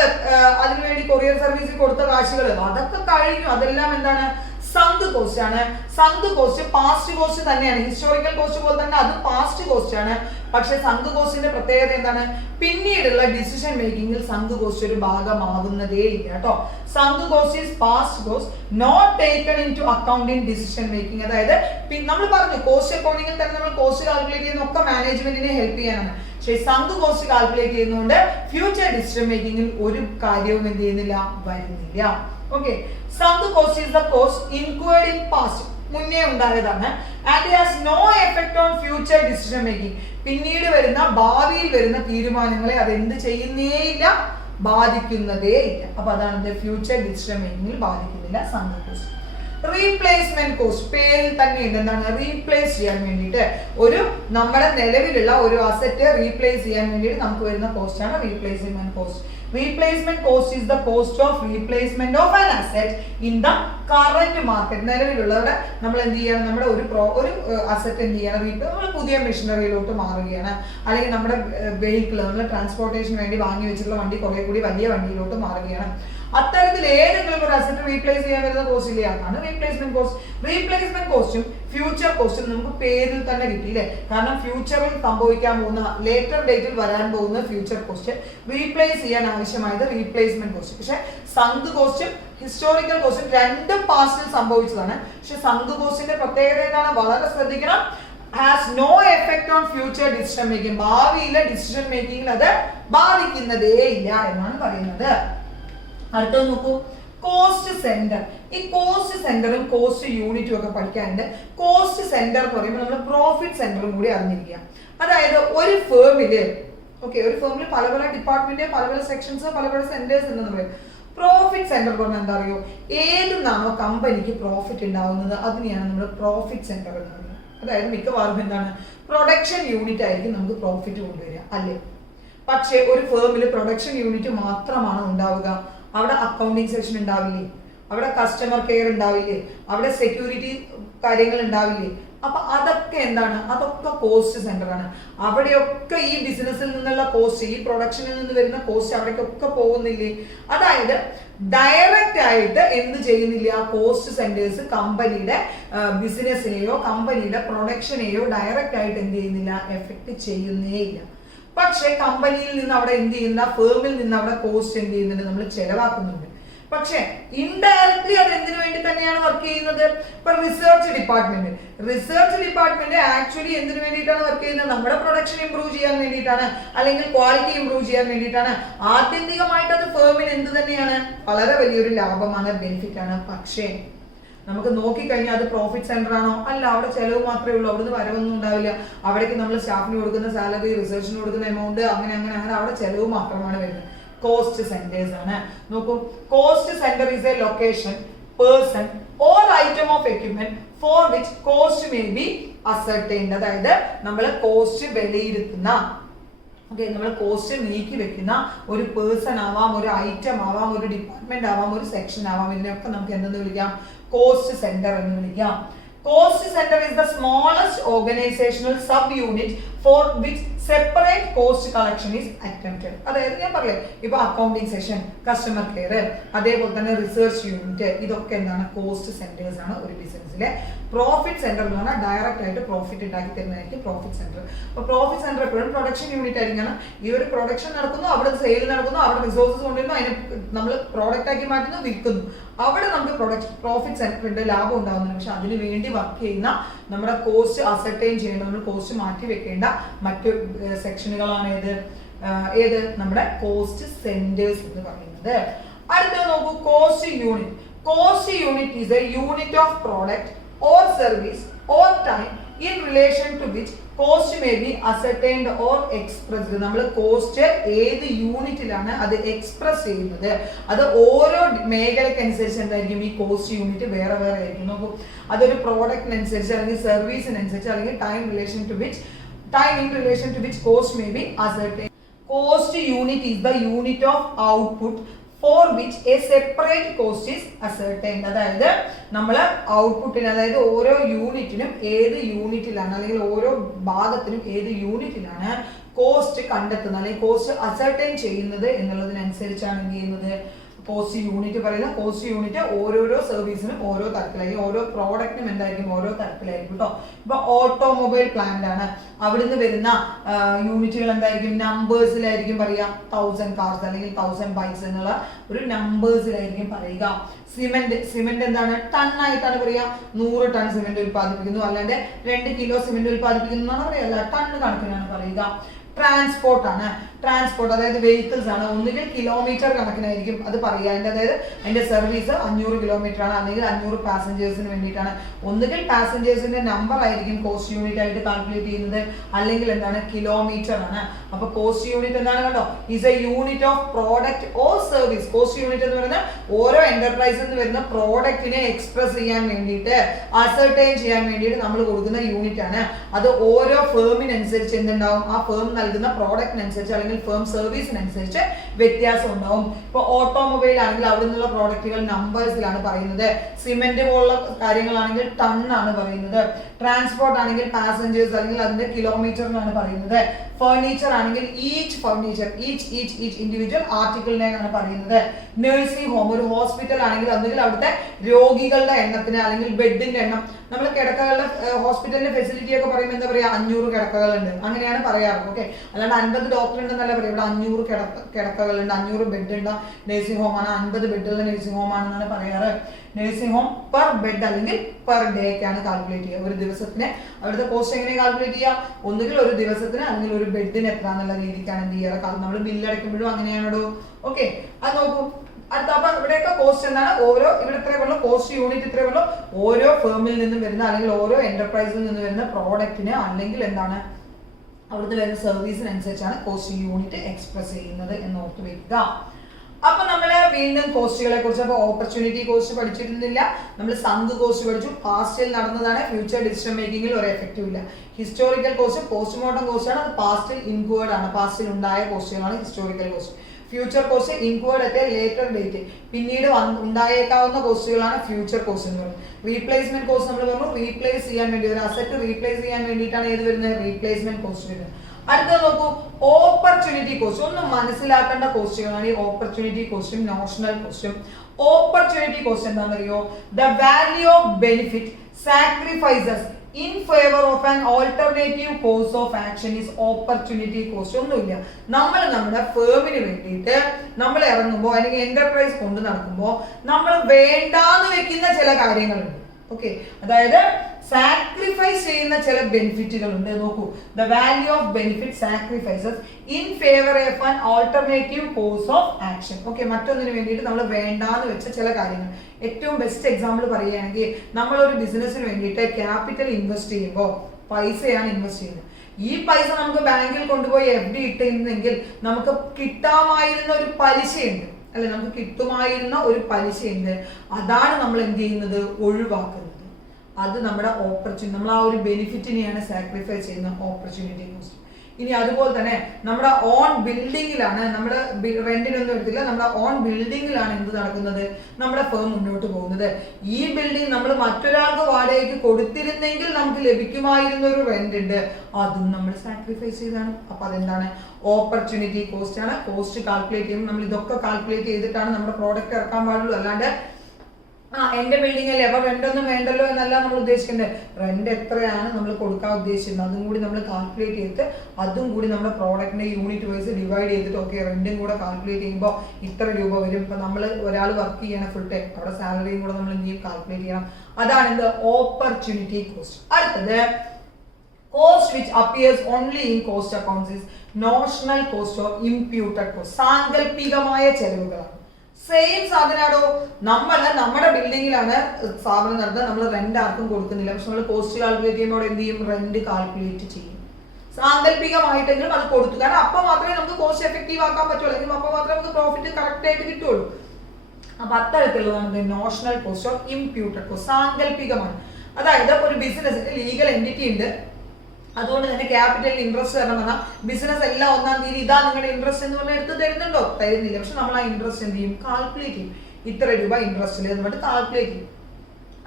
അതിനുവേണ്ടി കൊറിയർ സർവീസിൽ കൊടുത്ത കാശുകൾ അതൊക്കെ കഴിഞ്ഞു. അതെല്ലാം എന്താണ്, സങ്ക് കോസ്റ്റ് ആണ്. സങ്ക് കോസ്റ്റ് പാസ്റ്റ് കോസ്റ്റ് തന്നെയാണ്. ഹിസ്റ്റോറിക്കൽ കോസ്റ്റ് പോലെ തന്നെ അത് പാസ്റ്റ് കോസ്റ്റ് ആണ്. പക്ഷെ സങ്ക് കോസ്റ്റിന്റെ പ്രത്യേകത എന്താണ്, പിന്നീടുള്ള ഡിസിഷൻ മേക്കിങ്ങിൽ സങ്ക് കോസ്റ്റ് ഒരു ഭാഗമാകുന്നതേ ഇല്ല കേട്ടോ. Sunk cost is past cost not taken into account in decision making. അതായത് നമ്മൾ പറഞ്ഞു കോസ്റ്റ് അക്കൗണ്ടിങ്ങിൽ തന്നെ നമ്മൾ കോസ്റ്റ് കാൽക്കുലേറ്റ് ചെയ്യുന്ന ഒക്കെ മാനേജ്മെന്റിനെ ഹെൽപ്പ് ചെയ്യാനാണ്. പക്ഷേ സങ്ക് കോസ്റ്റ് കാൽക്കുലേറ്റ് ചെയ്യുന്നതുകൊണ്ട് ഫ്യൂച്ചർ ഡിസിഷൻ മേക്കിങ്ങിൽ ഒരു കാര്യവും എന്ത് ചെയ്യുന്നില്ല, വരുന്നില്ല. Okay, sunk cost is the cost incurred in past, മുന്നേ ഉണ്ടായതാണ്. And it has no effect on future decision making. പിന്നീട് വരുന്ന ഭാവിയിൽ വരുന്ന തീരുമാനങ്ങളെ അത് എന്ത് ചെയ്യുന്നേയില്ല, ബാധിക്കുന്നതേ ഇല്ല. അപ്പൊ അതാണ് ഫ്യൂച്ചർ ഡിസിഷൻ മേക്കിംഗിൽ ബാധിക്കുന്നില്ല സങ്ക് കോസ്റ്റ്. റീപ്ലേസ്മെന്റ് കോസ്റ്റ് പേരിൽ തന്നെ ഉണ്ട്. എന്താണ്, റീപ്ലേസ് ചെയ്യാൻ വേണ്ടിയിട്ട് ഒരു നമ്മുടെ നിലവിലുള്ള ഒരു അസറ്റ് റീപ്ലേസ് ചെയ്യാൻ വേണ്ടിയിട്ട് നമുക്ക് വരുന്ന കോസ്റ്റ് ആണ് replacement cost. Replacement cost is the cost of replacement of an asset in the current market. നിലവിലുള്ളവരുടെ നമ്മൾ എന്ത് ചെയ്യണം, നമ്മുടെ ഒരു അസറ്റ് എന്ത് ചെയ്യണം, നമ്മൾ പുതിയ മെഷീനറിയിലോട്ട് മാറുകയാണ്, അല്ലെങ്കിൽ നമ്മുടെ വെഹിക്കിൾ നമ്മൾ ട്രാൻസ്പോർട്ടേഷന് വേണ്ടി വാങ്ങി വെച്ചിട്ടുള്ള വണ്ടി കുറെ കൂടി വലിയ വണ്ടിയിലോട്ട് മാറുകയാണ്. അത്തരത്തിൽ ഏതെങ്കിലും ഒരു അസറ്റ് റീപ്ലേസ് ചെയ്യാൻ വരുന്ന കോസ്റ്റ് ഇല്ലേ, അതാണ് റീപ്ലേസ്മെന്റ് കോസ്റ്റ്. റീപ്ലേസ്മെന്റ് കോസ്റ്റും ഫ്യൂച്ചർ കോസ്റ്റും നമുക്ക് പേരിൽ തന്നെ കിട്ടിയില്ലേ. കാരണം ഫ്യൂച്ചറിൽ സംഭവിക്കാൻ പോകുന്ന ലേറ്റർ ഡേറ്റിൽ വരാൻ പോകുന്ന ഫ്യൂച്ചർ കോസ്റ്റ് റീപ്ലേസ് ചെയ്യാൻ ആവശ്യമായത് റീപ്ലേസ്മെന്റ് കോസ്റ്റ്. പക്ഷെ സങ്ക് കോസ്റ്റും ഹിസ്റ്റോറിക്കൽ കോസ്റ്റും രണ്ടും പാസ്റ്റിൽ സംഭവിച്ചതാണ്. പക്ഷെ സങ്ക് കോസ്റ്റിന്റെ പ്രത്യേകത എന്താണ്, വളരെ ശ്രദ്ധിക്കണം, has no effect on future decision making. ഭാവിയിലെ ഡിസിഷൻ മേക്കിംഗിൽ അത് ബാധിക്കുന്നതേ ഇല്ല എന്നാണ് പറയുന്നത്. അടുത്തത് നോക്കൂ, കോസ്റ്റ് സെന്റർ. ഈ കോസ്റ്റ് സെന്ററും കോസ്റ്റ് യൂണിറ്റും ഒക്കെ പഠിക്കാനുണ്ട്. കോസ്റ്റ് സെന്റർ എന്ന് പറയുമ്പോൾ നമ്മൾ പ്രോഫിറ്റ് സെന്ററും കൂടി അറിഞ്ഞിരിക്കുക. അതായത് ഒരു ഫേമില് ഒരു ഫേമിൽ പല പല ഡിപ്പാർട്ട്മെന്റ്, പല പല സെക്ഷൻസ്, പല പല സെന്റേഴ്സ് ഉണ്ടെന്ന് പറയും. പ്രോഫിറ്റ് സെന്റർ പറഞ്ഞാൽ എന്താ അറിയോ, ഏതെന്നാണോ കമ്പനിക്ക് പ്രോഫിറ്റ് ഉണ്ടാവുന്നത് അതിനെയാണ് നമ്മൾ പ്രോഫിറ്റ് സെന്റർ എന്ന് പറയുന്നത്. അതായത് മിക്കവാറും എന്താണ്, പ്രൊഡക്ഷൻ യൂണിറ്റ് ആയിരിക്കും നമുക്ക് പ്രോഫിറ്റ് കൊണ്ടുവരിക അല്ലേ. പക്ഷെ ഒരു ഫേമിൽ പ്രൊഡക്ഷൻ യൂണിറ്റ് മാത്രമാണ് ഉണ്ടാവുക. അവിടെ അക്കൗണ്ടിങ് സെക്ഷൻ ഉണ്ടാവില്ലേ, അവിടെ കസ്റ്റമർ കെയർ ഉണ്ടാവില്ലേ, അവിടെ സെക്യൂരിറ്റി കാര്യങ്ങൾ ഉണ്ടാവില്ലേ. അപ്പൊ അതൊക്കെ എന്താണ്, അതൊക്കെ കോസ്റ്റ് സെന്റർ ആണ്. അവിടെയൊക്കെ ഈ ബിസിനസ്സിൽ നിന്നുള്ള കോസ്റ്റ്, ഈ പ്രൊഡക്ഷനിൽ നിന്ന് വരുന്ന കോസ്റ്റ് അവിടേക്കൊക്കെ പോകുന്നില്ലേ. അതായത് ഡയറക്റ്റ് ആയിട്ട് എന്ത് ചെയ്യുന്നില്ല, കോസ്റ്റ് സെന്റേഴ്സ് കമ്പനിയുടെ ബിസിനസ്സിനെയോ കമ്പനിയുടെ പ്രൊഡക്ഷനെയോ ഡയറക്റ്റ് ആയിട്ട് എന്ത് ചെയ്യുന്നില്ല, എഫക്ട് ചെയ്യുന്നേ ഇല്ല. പക്ഷെ കമ്പനിയിൽ നിന്ന് അവിടെ എന്ത് ചെയ്യുന്ന, ഫേമിൽ നിന്ന് അവിടെ കോസ്റ്റ് എന്ത് ചെയ്യുന്നുണ്ട്, നമ്മൾ ചെലവാക്കുന്നുണ്ട്. പക്ഷെ ഇൻഡയറക്ട്ലി അത് എന്തിനു വേണ്ടി തന്നെയാണ് വർക്ക് ചെയ്യുന്നത്. ഇപ്പൊ റിസർച്ച് ഡിപ്പാർട്ട്മെന്റ് ആക്ച്വലി എന്തിനു വേണ്ടിയിട്ടാണ് വർക്ക് ചെയ്യുന്നത്, നമ്മുടെ പ്രൊഡക്ഷൻ ഇംപ്രൂവ് ചെയ്യാൻ വേണ്ടിയിട്ടാണ്, അല്ലെങ്കിൽ ക്വാളിറ്റി ഇംപ്രൂവ് ചെയ്യാൻ വേണ്ടിയിട്ടാണ്. ആത്യന്തികമായിട്ട് അത് ഫേമിന് എന്ത് തന്നെയാണ്, വളരെ വലിയൊരു ലാഭമാണ്, ബെനിഫിറ്റ് ആണ്. പക്ഷേ നമുക്ക് നോക്കിക്കഴിഞ്ഞാൽ അത് പ്രോഫിറ്റ് സെന്റർ ആണോ, അല്ല. അവിടെ ചെലവ് മാത്രമേ ഉള്ളൂ, അവിടുന്ന് വരവൊന്നും ഉണ്ടാവില്ല. അവിടേക്ക് നമ്മൾ സ്റ്റാഫിന് കൊടുക്കുന്ന സാലറി, റിസർച്ചിന് കൊടുക്കുന്ന എമൗണ്ട്, അങ്ങനെ അവിടെ ചെലവ് മാത്രമാണ് വരുന്നത്. കോസ്റ്റ് സെന്റേഴ്സ് ആണ്. നോക്കൂ, cost center is a location, person or item of equipment for which cost may be ascertained. അതായത് നമ്മൾ കോസ്റ്റ് വിലയിരുത്തുന്ന, നമ്മൾ കോസ്റ്റ് നീക്കി വെക്കുന്ന ഒരു പേഴ്സൺ ആവാം, ഒരു ഐറ്റം ആവാം, ഒരു ഡിപ്പാർട്ട്മെന്റ് ആവാം, ഒരു സെക്ഷൻ ആവാം. ഇതിനെയൊക്കെ നമുക്ക് എന്തെന്ന് വിളിക്കാം, കോസ്റ്റ് സെന്റർ എന്ന് വിളിക്കാം. Cost centre is the smallest organizational sub-unit for which separate cost collection is attempted. അതായത് ഞാൻ പറയേ, ഇപ്പൊ അക്കൗണ്ടിങ് സെക്ഷൻ, കസ്റ്റമർ കെയർ, അതേപോലെ തന്നെ റിസർച്ച് യൂണിറ്റ്, ഇതൊക്കെ എന്താണ്, കോസ്റ്റ് സെന്റേഴ്സ് ആണ് ഒരു ബിസിനസ്സിലെ. പ്രോഫിറ്റ് സെന്റർ എന്ന് പറഞ്ഞാൽ ഡയറക്റ്റ് ആയിട്ട് പ്രോഫിറ്റ് ഉണ്ടാക്കി തരുന്നതായിരിക്കും പ്രോഫിറ്റ് സെന്റർ. അപ്പൊ പ്രോഫിറ്റ് സെന്റർ എപ്പോഴും പ്രൊഡക്ഷൻ യൂണിറ്റ് ആയിരിക്കണം. ഈ ഒരു പ്രൊഡക്ഷൻ നടക്കുന്നു, അവിടെ സെയിൽ നടക്കുന്നു, അവിടെ റിസോഴ്സസ് കൊണ്ടുവരുന്നു, അതിനെ നമ്മൾ പ്രോഡക്റ്റ് ആക്കി മാറ്റുന്നു, വിൽക്കുന്നു. അവിടെ നമുക്ക് പ്രോഫിറ്റ് സെന്ററിന്റെ ലാഭം ഉണ്ടാകുന്നുണ്ട്. പക്ഷെ അതിന് വേണ്ടി വർക്ക് ചെയ്യുന്ന, നമ്മുടെ കോസ്റ്റ് അസർട്ടൈൻ ചെയ്യേണ്ട, നമ്മൾ കോസ്റ്റ് മാറ്റി വെക്കേണ്ട മറ്റു സെക്ഷനുകളാണ് ഏത് നമ്മുടെ കോസ്റ്റ് സെന്റേഴ്സ് എന്ന് പറയുന്നത്. അടുത്തത് നോക്കൂ, cost unit. Cost unit is A unit of product or service or time in relation to which cost may be ascertained or expressed. നമ്മൾ കോസ്റ്റ് ഏത് യൂണിറ്റിലാണ് അത് എക്സ്പ്രസ് ചെയ്യുന്നത്, അത് ഓരോ മേഖലക്കനുസരിച്ച് എന്തായിരിക്കും, ഈ കോസ്റ്റ് യൂണിറ്റ് വേറെ വേറെ ആയിരിക്കും. നോക്കൂ, അതൊരു പ്രോഡക്റ്റിനനുസരിച്ച്, അല്ലെങ്കിൽ സർവീസിനനുസരിച്ച്, അല്ലെങ്കിൽ time in relation to which cost may be ascertained. Cost unit is the unit of output for which a separate cost is ascertained. അതായത് നമ്മൾ ഔട്ട്പുട്ടിന്, അതായത് ഓരോ യൂണിറ്റിനും ഏത് യൂണിറ്റിലാണ്, അല്ലെങ്കിൽ ഓരോ ഭാഗത്തിനും ഏത് യൂണിറ്റിലാണ് കോസ്റ്റ് കണ്ടെത്തുന്നത്, അല്ലെങ്കിൽ കോസ്റ്റ് അസർട്ടൈൻ ചെയ്യുന്നത് എന്നുള്ളതിനനുസരിച്ചാണ് എന്ത് ചെയ്യുന്നത്, കോസ്റ്റ് യൂണിറ്റ് പറയുന്നത്. കോസ്റ്റ് യൂണിറ്റ് ഓരോരോ സർവീസിനും ഓരോ തരത്തിലായിരിക്കും, ഓരോ പ്രോഡക്റ്റിനും എന്തായിരിക്കും, ഓരോ തരത്തിലായിരിക്കും കേട്ടോ. ഇപ്പൊ ഓട്ടോമൊബൈൽ പ്ലാന്റ് ആണ്, അവിടുന്ന് വരുന്ന യൂണിറ്റുകൾ എന്തായിരിക്കും, നമ്പേഴ്സിലായിരിക്കും പറയുക. 1000 കാർസ് അല്ലെങ്കിൽ 1000 ബൈക്സ് എന്നുള്ള ഒരു നമ്പേഴ്സിലായിരിക്കും പറയുക. സിമെന്റ് എന്താണ്, ടൺ ആയിട്ടാണ് പറയുക. 100 ടൺ സിമെന്റ് ഉൽപ്പാദിപ്പിക്കുന്നു, അല്ലാണ്ട് 2 കിലോ സിമെന്റ് ഉൽപ്പാദിപ്പിക്കുന്നു എന്നാണ് പറയുക, ടൺ കണക്കിനാണ് പറയുക. ട്രാൻസ്പോർട്ട് ആണ്, അതായത് വെഹിക്കിൾസ് ആണ്. ഒന്നുകിൽ കിലോമീറ്റർ കണക്കിനായിരിക്കും അത് പറയുക. അതായത് അതിന്റെ സർവീസ് 500 കിലോമീറ്റർ ആണ്, അല്ലെങ്കിൽ 500 പാസഞ്ചേഴ്സിന് വേണ്ടിയിട്ടാണ്. ഒന്നുകിൽ പാസഞ്ചേഴ്സിന്റെ നമ്പർ ആയിരിക്കും കോസ്റ്റ് യൂണിറ്റ് ആയിട്ട് കാൽക്കുലേറ്റ് ചെയ്യുന്നത്, അല്ലെങ്കിൽ എന്താണ്, കിലോമീറ്റർ ആണ്. അപ്പൊ കോസ്റ്റ് യൂണിറ്റ് എന്താണ് കണ്ടോ, is A unit of product or service. Cost unit എന്ന് പറയുന്നത് ഓരോ എന്റർപ്രൈസിൽ നിന്ന് വരുന്ന പ്രോഡക്റ്റിനെ എക്സ്പ്രസ് ചെയ്യാൻ വേണ്ടിയിട്ട്, അസർട്ടൈൻ ചെയ്യാൻ വേണ്ടിയിട്ട് നമ്മൾ കൊടുക്കുന്ന യൂണിറ്റ് ആണ്. അത് ഓരോ ഫേമിനനുസരിച്ച് എന്തുണ്ടാവും, ആ ഫേം നൽകുന്ന പ്രോഡക്റ്റിനനുസരിച്ച് അല്ലെങ്കിൽ അല്ലെങ്കിൽ ഫേം സർവീസിനനുസരിച്ച് വ്യത്യാസം ഉണ്ടാവും. ഇപ്പൊ ഓട്ടോമൊബൈൽ ആണെങ്കിൽ അവിടെ നിന്നുള്ള പ്രോഡക്റ്റുകൾ നമ്പേഴ്സിലാണ് പറയുന്നത്, സിമെന്റ് പോലുള്ള കാര്യങ്ങളാണെങ്കിൽ ടൺ ആണ് പറയുന്നത്, ട്രാൻസ്പോർട്ട് ആണെങ്കിൽ പാസഞ്ചേഴ്സ് അല്ലെങ്കിൽ അതിന്റെ കിലോമീറ്ററിനാണ് പറയുന്നത്, ഫർണിച്ചർ ആണെങ്കിൽ ഈച്ച് ഫർണിച്ചർ ഈച്ച് ഇൻഡിവിജ്വൽ ആർട്ടിക്കിളിനെയാണ് പറയുന്നത്, നഴ്സിംഗ് ഹോം ഒരു ഹോസ്പിറ്റൽ ആണെങ്കിൽ അല്ലെങ്കിൽ അവിടുത്തെ രോഗികളുടെ എണ്ണത്തിന് അല്ലെങ്കിൽ ബെഡിന്റെ എണ്ണം, നമ്മൾ കിടക്കകളുടെ ഹോസ്പിറ്റലിന്റെ ഫെസിലിറ്റി ഒക്കെ പറയുമ്പോൾ എന്താ പറയാ 500 കിടക്കകളുണ്ട് അങ്ങനെയാണ് പറയാറ്. ഓക്കെ, അല്ലാണ്ട് 50 ഡോക്ടർ ഉണ്ടെന്നല്ല പറയാം, ഇവിടെ 500 കിടക്കകളുണ്ട്, 500 ബെഡ് ഉണ്ട്, നഴ്സിംഗ് ഹോം ആണ്, 50 ബെഡുള്ള നഴ്സിംഗ് ഹോം ആണെന്നാണ് പറയാറ്. നഴ്സിംഗ് ഹോം പെർ ബെഡ് അല്ലെങ്കിൽ പെർ ഡേ ഒക്കെയാണ് കാൽക്കുലേറ്റ് ചെയ്യുക. ഒരു ദിവസത്തിന് അവിടുത്തെ കോസ്റ്റ് എങ്ങനെ കാൽക്കുലേറ്റ് ചെയ്യുക, ഒന്നുകിൽ ഒരു ദിവസത്തിന് അല്ലെങ്കിൽ ഒരു ബെഡിന് എത്ര എന്നുള്ള രീതിക്കാണ് എന്ത് ചെയ്യുക, നമ്മൾ ബില്ല് അടയ്ക്കുമ്പോഴും അങ്ങനെയാണോ. ഓക്കെ, അത് നോക്കൂ. അടുത്ത അപ്പൊ ഇവിടെയൊക്കെ കോസ്റ്റ് എന്താണ്, ഓരോ ഇവിടെ ഇത്രയേ ഉള്ളൂ, കോസ്റ്റ് യൂണിറ്റ് ഇത്രയേ ഉള്ളൂ, ഓരോ ഫേമിൽ നിന്നും വരുന്ന അല്ലെങ്കിൽ ഓരോ എന്റർപ്രൈസിൽ നിന്ന് വരുന്ന പ്രോഡക്റ്റിന് അല്ലെങ്കിൽ എന്താണ് അവിടുത്തെ വരുന്ന സർവീസിനനുസരിച്ചാണ് കോസ്റ്റ് യൂണിറ്റ് എക്സ്പ്രസ് ചെയ്യുന്നത് എന്ന് ഓർത്ത് വെക്കുക. അപ്പൊ നമ്മള് വീണ്ടും കോസ്റ്റുകളെ കുറിച്ച് അപ്പൊ ഓപ്പർച്യൂണിറ്റി കോസ്റ്റ് പഠിച്ചിരുന്നില്ല, നമ്മൾ സങ്ക് കോസ്റ്റ് പഠിച്ചു, പാസ്റ്റിൽ നടന്നതാണ്, ഫ്യൂച്ചർ ഡിസിഷൻ മേക്കിംഗിൽ ഒരു എഫക്റ്റീവ് ഇല്ല. ഹിസ്റ്റോറിക്കൽ കോസ്റ്റ് പോസ്റ്റ്മോർട്ടം കോസ്റ്റ് ആണ്, അത് പാസ്റ്റിൽ ഇൻക്വേർഡ് ആണ്, പാസ്റ്റിൽ ഉണ്ടായ കോസ്റ്റുകളാണ് historical cost. Future cost incurred at a later date, പിന്നീട് ഉണ്ടായേക്കാവുന്ന കോസ്റ്റുകളാണ് ഫ്യൂച്ചർ കോസ്റ്റ് എന്ന് പറയുന്നത്. റീപ്ലേസ്മെന്റ് കോസ്റ്റ് നമ്മൾ പറഞ്ഞു, റീപ്ലേസ് ചെയ്യാൻ വേണ്ടി ഒരു അസറ്റ് റീപ്ലേസ് ചെയ്യാൻ വേണ്ടിയിട്ടാണ് ഏത് വരുന്നത്, റീപ്ലേസ്മെന്റ് കോസ്റ്റ് വരുന്നത്. അടുത്തത് നോക്കൂ, ഓപ്പർച്യൂണിറ്റി കോസ്റ്റ്. ഒന്ന് മനസ്സിലാക്കേണ്ട കോസ്റ്റുകളാണ് ഈ ഓപ്പർച്യൂണിറ്റി കോസ്റ്റും നോഷണൽ കോസ്റ്റും. ഓപ്പർച്യൂണിറ്റി കോസ്റ്റ് എന്താണെന്നറിയോ, the value of benefit sacrifices in favor of an alternative course of action is opportunity cost. ഒന്നുമില്ല, നമ്മൾ നമ്മുടെ ഫേമിന് വേണ്ടിയിട്ട് നമ്മൾ ഇറങ്ങുമ്പോൾ അല്ലെങ്കിൽ എന്റർപ്രൈസ് കൊണ്ട് നടക്കുമ്പോൾ നമ്മൾ വേണ്ടാന്ന് വെക്കുന്ന ചില കാര്യങ്ങളുണ്ട്. ഓക്കെ, അതായത് സാക്രിഫൈസ് ചെയ്യുന്ന ചില ബെനിഫിറ്റുകളുണ്ട്. നോക്കൂ, the value of benefit sacrifices in favour of an alternative course of action. Okay, മറ്റൊന്നിന് വേണ്ടിയിട്ട് നമ്മൾ വേണ്ടാന്ന് വെച്ച ചില കാര്യങ്ങൾ. ഏറ്റവും ബെസ്റ്റ് എക്സാമ്പിൾ പറയുകയാണെങ്കിൽ നമ്മളൊരു ബിസിനസ്സിന് വേണ്ടിയിട്ട് ക്യാപിറ്റൽ ഇൻവെസ്റ്റ് ചെയ്യുമ്പോൾ പൈസയാണ് ഇൻവെസ്റ്റ് ചെയ്യുന്നത്. ഈ പൈസ നമുക്ക് ബാങ്കിൽ കൊണ്ടുപോയി FD ഇട്ടിരുന്നെങ്കിൽ നമുക്ക് കിട്ടാമായിരുന്ന ഒരു പലിശയുണ്ട്, അല്ലെ, നമുക്ക് കിട്ടുമായിരുന്ന ഒരു പലിശയുണ്ട്. അതാണ് നമ്മൾ എന്ത് ചെയ്യുന്നത്, ഒഴിവാക്കുന്നത്. അത് നമ്മുടെ ഓപ്പർച്യൂണിറ്റി, നമ്മൾ ആ ഒരു ബെനിഫിറ്റിനെയാണ് സാക്രിഫൈസ് ചെയ്യുന്ന ഓപ്പർച്യൂണിറ്റി കോസ്റ്റ്. ഇനി അതുപോലെ തന്നെ നമ്മുടെ ഓൺ ബിൽഡിങ്ങിലാണ്, നമ്മുടെ റെന്റിനൊന്നും എടുത്തില്ല, നമ്മുടെ ഓൺ ബിൽഡിങ്ങിലാണ് എന്ത് നടക്കുന്നത്, നമ്മുടെ ഫേം മുന്നോട്ട് പോകുന്നത്. ഈ ബിൽഡിംഗ് നമ്മൾ മറ്റൊരാൾക്ക് വാടകയ്ക്ക് കൊടുത്തിരുന്നെങ്കിൽ നമുക്ക് ലഭിക്കുമായിരുന്ന ഒരു റെന്റ് ഉണ്ട്, അതും നമ്മൾ സാക്രിഫൈസ് ചെയ്താണ്. അപ്പൊ അതെന്താണ്, ഓപ്പർച്യൂണിറ്റി കോസ്റ്റ് ആണ്. കോസ്റ്റ് കാൽക്കുലേറ്റ് ചെയ്യുമ്പോൾ നമ്മൾ ഇതൊക്കെ കാൽക്കുലേറ്റ് ചെയ്തിട്ടാണ് നമ്മുടെ പ്രോഡക്റ്റ് ഇറക്കാൻ പാടുള്ളൂ. അല്ലാണ്ട് എന്റെ ബിൽഡിംഗ് അല്ലേ അപ്പൊ റെന്റ് ഒന്നും വേണ്ടല്ലോ എന്നല്ല നമ്മൾ ഉദ്ദേശിക്കേണ്ടത്. റെന്റ് എത്രയാണ് നമ്മൾ കൊടുക്കാൻ ഉദ്ദേശിക്കുന്നത് അതും കൂടി നമ്മൾ കാൽക്കുലേറ്റ് ചെയ്തിട്ട് അതും കൂടി നമ്മുടെ പ്രോഡക്റ്റിന്റെ യൂണിറ്റ് വൈസ് ഡിവൈഡ് ചെയ്തിട്ട് ഓക്കെ റെന്റും കൂടെ കാൽക്കുലേറ്റ് ചെയ്യുമ്പോൾ ഇത്ര രൂപ വരും. ഇപ്പൊ നമ്മൾ ഒരാൾ വർക്ക് ചെയ്യണം ഫുൾ ടൈം, അവിടെ സാലറിയും കൂടെ നമ്മൾ എന്ത് ചെയ്യും, കാൽക്കുലേറ്റ് ചെയ്യണം. അതാണ് എന്ത്, ഓപ്പർച്യൂണിറ്റി കോസ്റ്റ്. അടുത്തത് cost which appears only in cost accounts is notional cost or imputed cost. സാങ്കല്പികമായ ചെലവുകളാണ്. സെയിം സാധനമാണോ, നമ്മുടെ ബിൽഡിങ്ങിലാണ് സ്ഥാപനം നടത്തുന്നത്, നമ്മൾ റെന്റ് ആർക്കും കൊടുക്കുന്നില്ല, പക്ഷെ നമ്മൾ കോസ്റ്റ് കാൽക്കുലേറ്റ് ചെയ്യുമ്പോൾ എന്ത് ചെയ്യും, റെന്റ് കാൽക്കുലേറ്റ് ചെയ്യും. സാങ്കല്പികമായിട്ടെങ്കിലും അത് കൊടുത്തു, കാരണം അപ്പൊ മാത്രമേ നമുക്ക് കോസ്റ്റ് എഫക്റ്റീവ് ആക്കാൻ പറ്റുള്ളൂ, അല്ലെങ്കിൽ അപ്പൊ മാത്രമേ നമുക്ക് പ്രോഫിറ്റ് കറക്റ്റ് ആയിട്ട് കിട്ടുള്ളൂ. അപ്പൊ അത്തരത്തിലുള്ളതാണ് notional cost or imputed cost, സാങ്കല്പികമാണ്. അതായത് ഒരു ബിസിനസ്സിന് ലീഗൽ എൻറ്റിറ്റി ഉണ്ട്, അതുകൊണ്ട് തന്നെ ക്യാപിറ്റൽ ഇൻട്രസ്റ്റ് തരണം പറഞ്ഞാൽ ബിസിനസ് എല്ലാം 1-ാം തീയതി ഇതാ നിങ്ങളുടെ ഇൻട്രസ്റ്റ് എന്ന് പറഞ്ഞാൽ എടുത്ത് തരുന്നുണ്ടോ, തരുന്നില്ല. പക്ഷെ നമ്മൾ ആ ഇൻട്രസ്റ്റ് എന്ത് ചെയ്യും, കാൽക്കുലേറ്റ് ചെയ്യും. ഇത്ര രൂപ ഇൻട്രസ്റ്റിൽ എന്ന് പറഞ്ഞിട്ട് കാൽക്കുലേറ്റ് ചെയ്യും.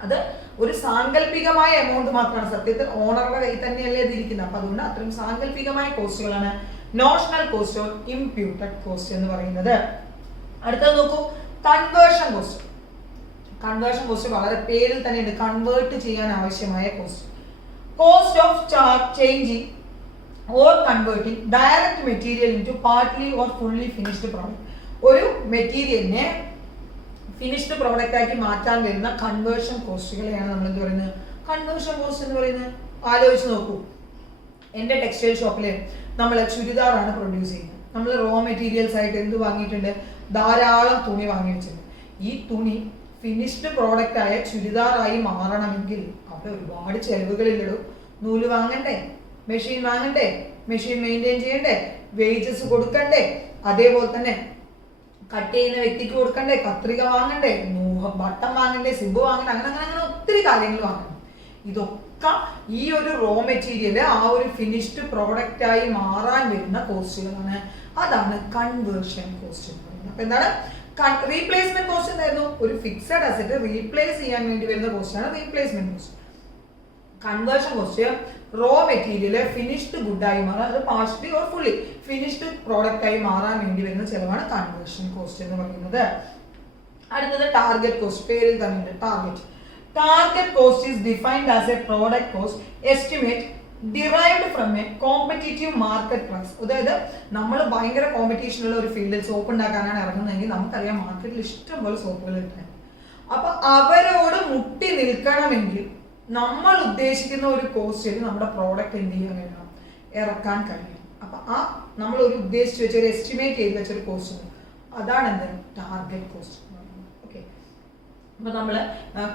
അത് ഒരു സാങ്കല്പികമായ എമൗണ്ട് മാത്രമാണ്, സത്യത്തിൽ ഓണറുടെ കയ്യിൽ തന്നെയല്ലേ ഇതിരിക്കുന്നത്. അപ്പൊ അതുകൊണ്ട് അത്രയും സാങ്കല്പികമായ കോസ്റ്റുകളാണ് notional cost or imputed cost എന്ന് പറയുന്നത്. അടുത്തത് നോക്കൂ, കൺവേർഷൻ കോസ്റ്റ്. കൺവേർഷൻ കോസ്റ്റ് വളരെ പേരിൽ തന്നെയുണ്ട്, കൺവേർട്ട് ചെയ്യാൻ ആവശ്യമായ cost. Cost of changing or converting direct material into partly or fully finished product. ഒരു മെറ്റീരിയലിനെ ഫിനിഷ്ഡ് പ്രോഡക്റ്റ് ആക്കി മാറ്റാൻ വരുന്ന കൺവേർഷൻ കോസ്റ്റുകളെയാണ് നമ്മൾ എന്ത് പറയുന്നത്, കൺവേർഷൻ കോസ്റ്റ് എന്ന് പറയുന്നത്. ആലോചിച്ച് നോക്കൂ, എൻ്റെ ടെക്സ്റ്റൈൽ ഷോപ്പിൽ നമ്മൾ ചുരിദാറാണ് പ്രൊഡ്യൂസ് ചെയ്യുന്നത്. നമ്മൾ റോ മെറ്റീരിയൽസ് ആയിട്ട് എന്ത് വാങ്ങിയിട്ടുണ്ട്, ധാരാളം തുണി വാങ്ങി വെച്ചിട്ടുണ്ട്. ഈ തുണി ഫിനിഷ്ഡ് പ്രോഡക്റ്റ് ആയ ചുരിദാറായി മാറണമെങ്കിൽ അവിടെ ഒരുപാട് ചെലവുകളില്ലടോ. നൂല് വാങ്ങണ്ടേ, മെഷീൻ വാങ്ങണ്ടേ, മെഷീൻ മെയിൻറ്റെയിൻ ചെയ്യണ്ടേ, വേജസ് കൊടുക്കണ്ടേ, അതേപോലെ തന്നെ കട്ട് ചെയ്യുന്ന വ്യക്തിക്ക് കൊടുക്കണ്ടേ, കത്രിക വാങ്ങണ്ടേ, ബട്ടൺ വാങ്ങണ്ടേ, സിബ് വാങ്ങണ്ടേ, അങ്ങനെ അങ്ങനെ അങ്ങനെ ഒത്തിരി കാര്യങ്ങൾ വാങ്ങണം. ഇതൊക്കെ ഈ ഒരു റോ മെറ്റീരിയൽ ആ ഒരു ഫിനിഷ്ഡ് പ്രോഡക്റ്റ് ആയി മാറാൻ വരുന്ന കോസ്റ്റുകളാണ്. അതാണ് കൺവേർഷൻ കോസ്റ്റ് എന്ന് പറയുന്നത്. അപ്പൊ എന്താണ് റീപ്ലേസ്മെന്റ് കോസ്റ്റ് എന്തായിരുന്നു? ഒരു ഫിക്സഡ് അസറ്റ് റീപ്ലേസ് ചെയ്യാൻ വേണ്ടി വരുന്ന കോസ്റ്റ് ആണ് replacement cost. Conversion cost raw material finished ഗുഡായി മാറാൻ, അത് partially or fully finished product ആയി മാറാൻ വേണ്ടി വരുന്ന ചെലവാണ് കൺവേർഷൻ കോസ്റ്റ് എന്ന് പറയുന്നത്. അടുത്തത് ടാർഗറ്റ് കോസ്റ്റ്. പേരിൽ തന്നെ target. Target cost is defined as a product cost estimate derived from a competitive market price. അതായത് നമ്മൾ ഭയങ്കര കോമ്പറ്റീഷൻ ഉള്ള ഒരു ഫീൽഡിൽ സോപ്പ് ഉണ്ടാക്കാനാണ് ഇറങ്ങുന്നതെങ്കിൽ നമുക്കറിയാം മാർക്കറ്റിൽ ഇഷ്ടം പോലെ സോപ്പുകൾ കിട്ടാൻ. അപ്പൊ അവരോട് മുട്ടി നിൽക്കണമെങ്കിൽ നമ്മൾ ഉദ്ദേശിക്കുന്ന ഒരു കോസ്റ്റിൽ നമ്മുടെ പ്രോഡക്റ്റ് എന്ത് ചെയ്യാൻ കഴിയണം? ഇറക്കാൻ കഴിയും. അപ്പൊ ആ നമ്മൾ ഒരു ഉദ്ദേശിച്ച് വെച്ച ഒരു എസ്റ്റിമേറ്റ് ചെയ്ത് വെച്ചൊരു കോസ്റ്റ് ഉണ്ട്, അതാണ് എന്ത്? Target cost. ഓക്കെ, അപ്പൊ നമ്മള്